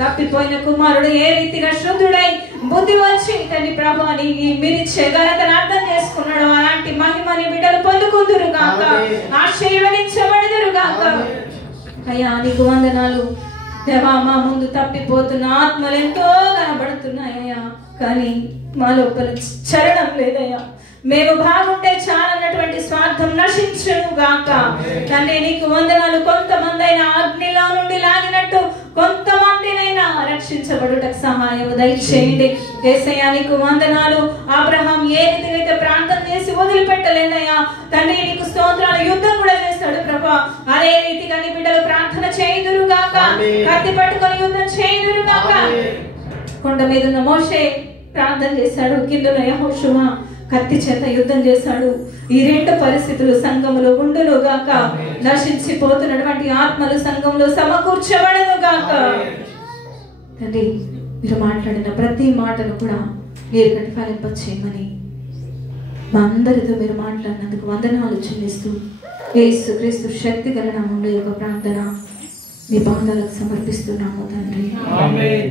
తప్పిపోయిన కుమారుడు ఏ రీతిగా శుద్ధుడై బుద్ధి వచ్చి తండ్రి ప్రభాని మీరిచ్చే ఘనతను అర్థం చేసుకున్నాడు, అలాంటి మహిమని బిడ్డలు పొందుకుందురు గాక, ఆశీర్వదించబడుదురు గాక. అయ్యా నీకు వందనాలు దేవా. మా ముందు తప్పిపోతున్న ఆత్మలు ఎంతో కనబడుతున్నాయ్యా, కానీ మా లోపల చరణం లేదయ్యా. మేము బాగుంటే చాలన్నటువంటి స్వార్థం నశించును గాక. తండ్రి నీకు వందనాలు. కొంతమంది అయినా అగ్నిలో నుండి లాగినట్టు కొంతమందినైనా రక్షించబడుటకు సహాయం దయచేయండి యేసయ్యా. నీకు వందనాలు. అబ్రహాం ఏ రీతిగా అయితే ప్రార్థన చేసి వదిలిపెట్టలేదయ్యా తండ్రి, నీకు స్తోత్రాలు. యుద్ధం కూడా చేస్తాడు ప్రభా, అదే రీతిగా నీ బిడ్డలు ప్రార్థన చేయుదురు గాక, కత్తి పట్టుకొని యుద్ధం చేయుదురు గాక. కొండ మీద ఉన్న మోషే ప్రార్థన చేశాడు, కింద యెహోషువ కత్తి చేత యుద్ధం చేశాడు. ఈ రెండు పరిస్థితులు సంఘములో ఉండును గాక. నశించిపోతున్నటువంటి ఆత్మలు సంఘంలో సమకూర్చబడను గాక. తండ్రి మీరు మాట్లాడిన ప్రతి మాటను కూడా మీరు కట్టి ఫలింపచేయమని మా అందరితో మీరు మాట్లాడినందుకు వందనాలు చెల్లిస్తూ యేసుక్రీస్తు శక్తి గల నామములో ఒక ప్రార్థన మీ పాదాలకు సమర్పిస్తున్నాము తండ్రి. ఆమేన్.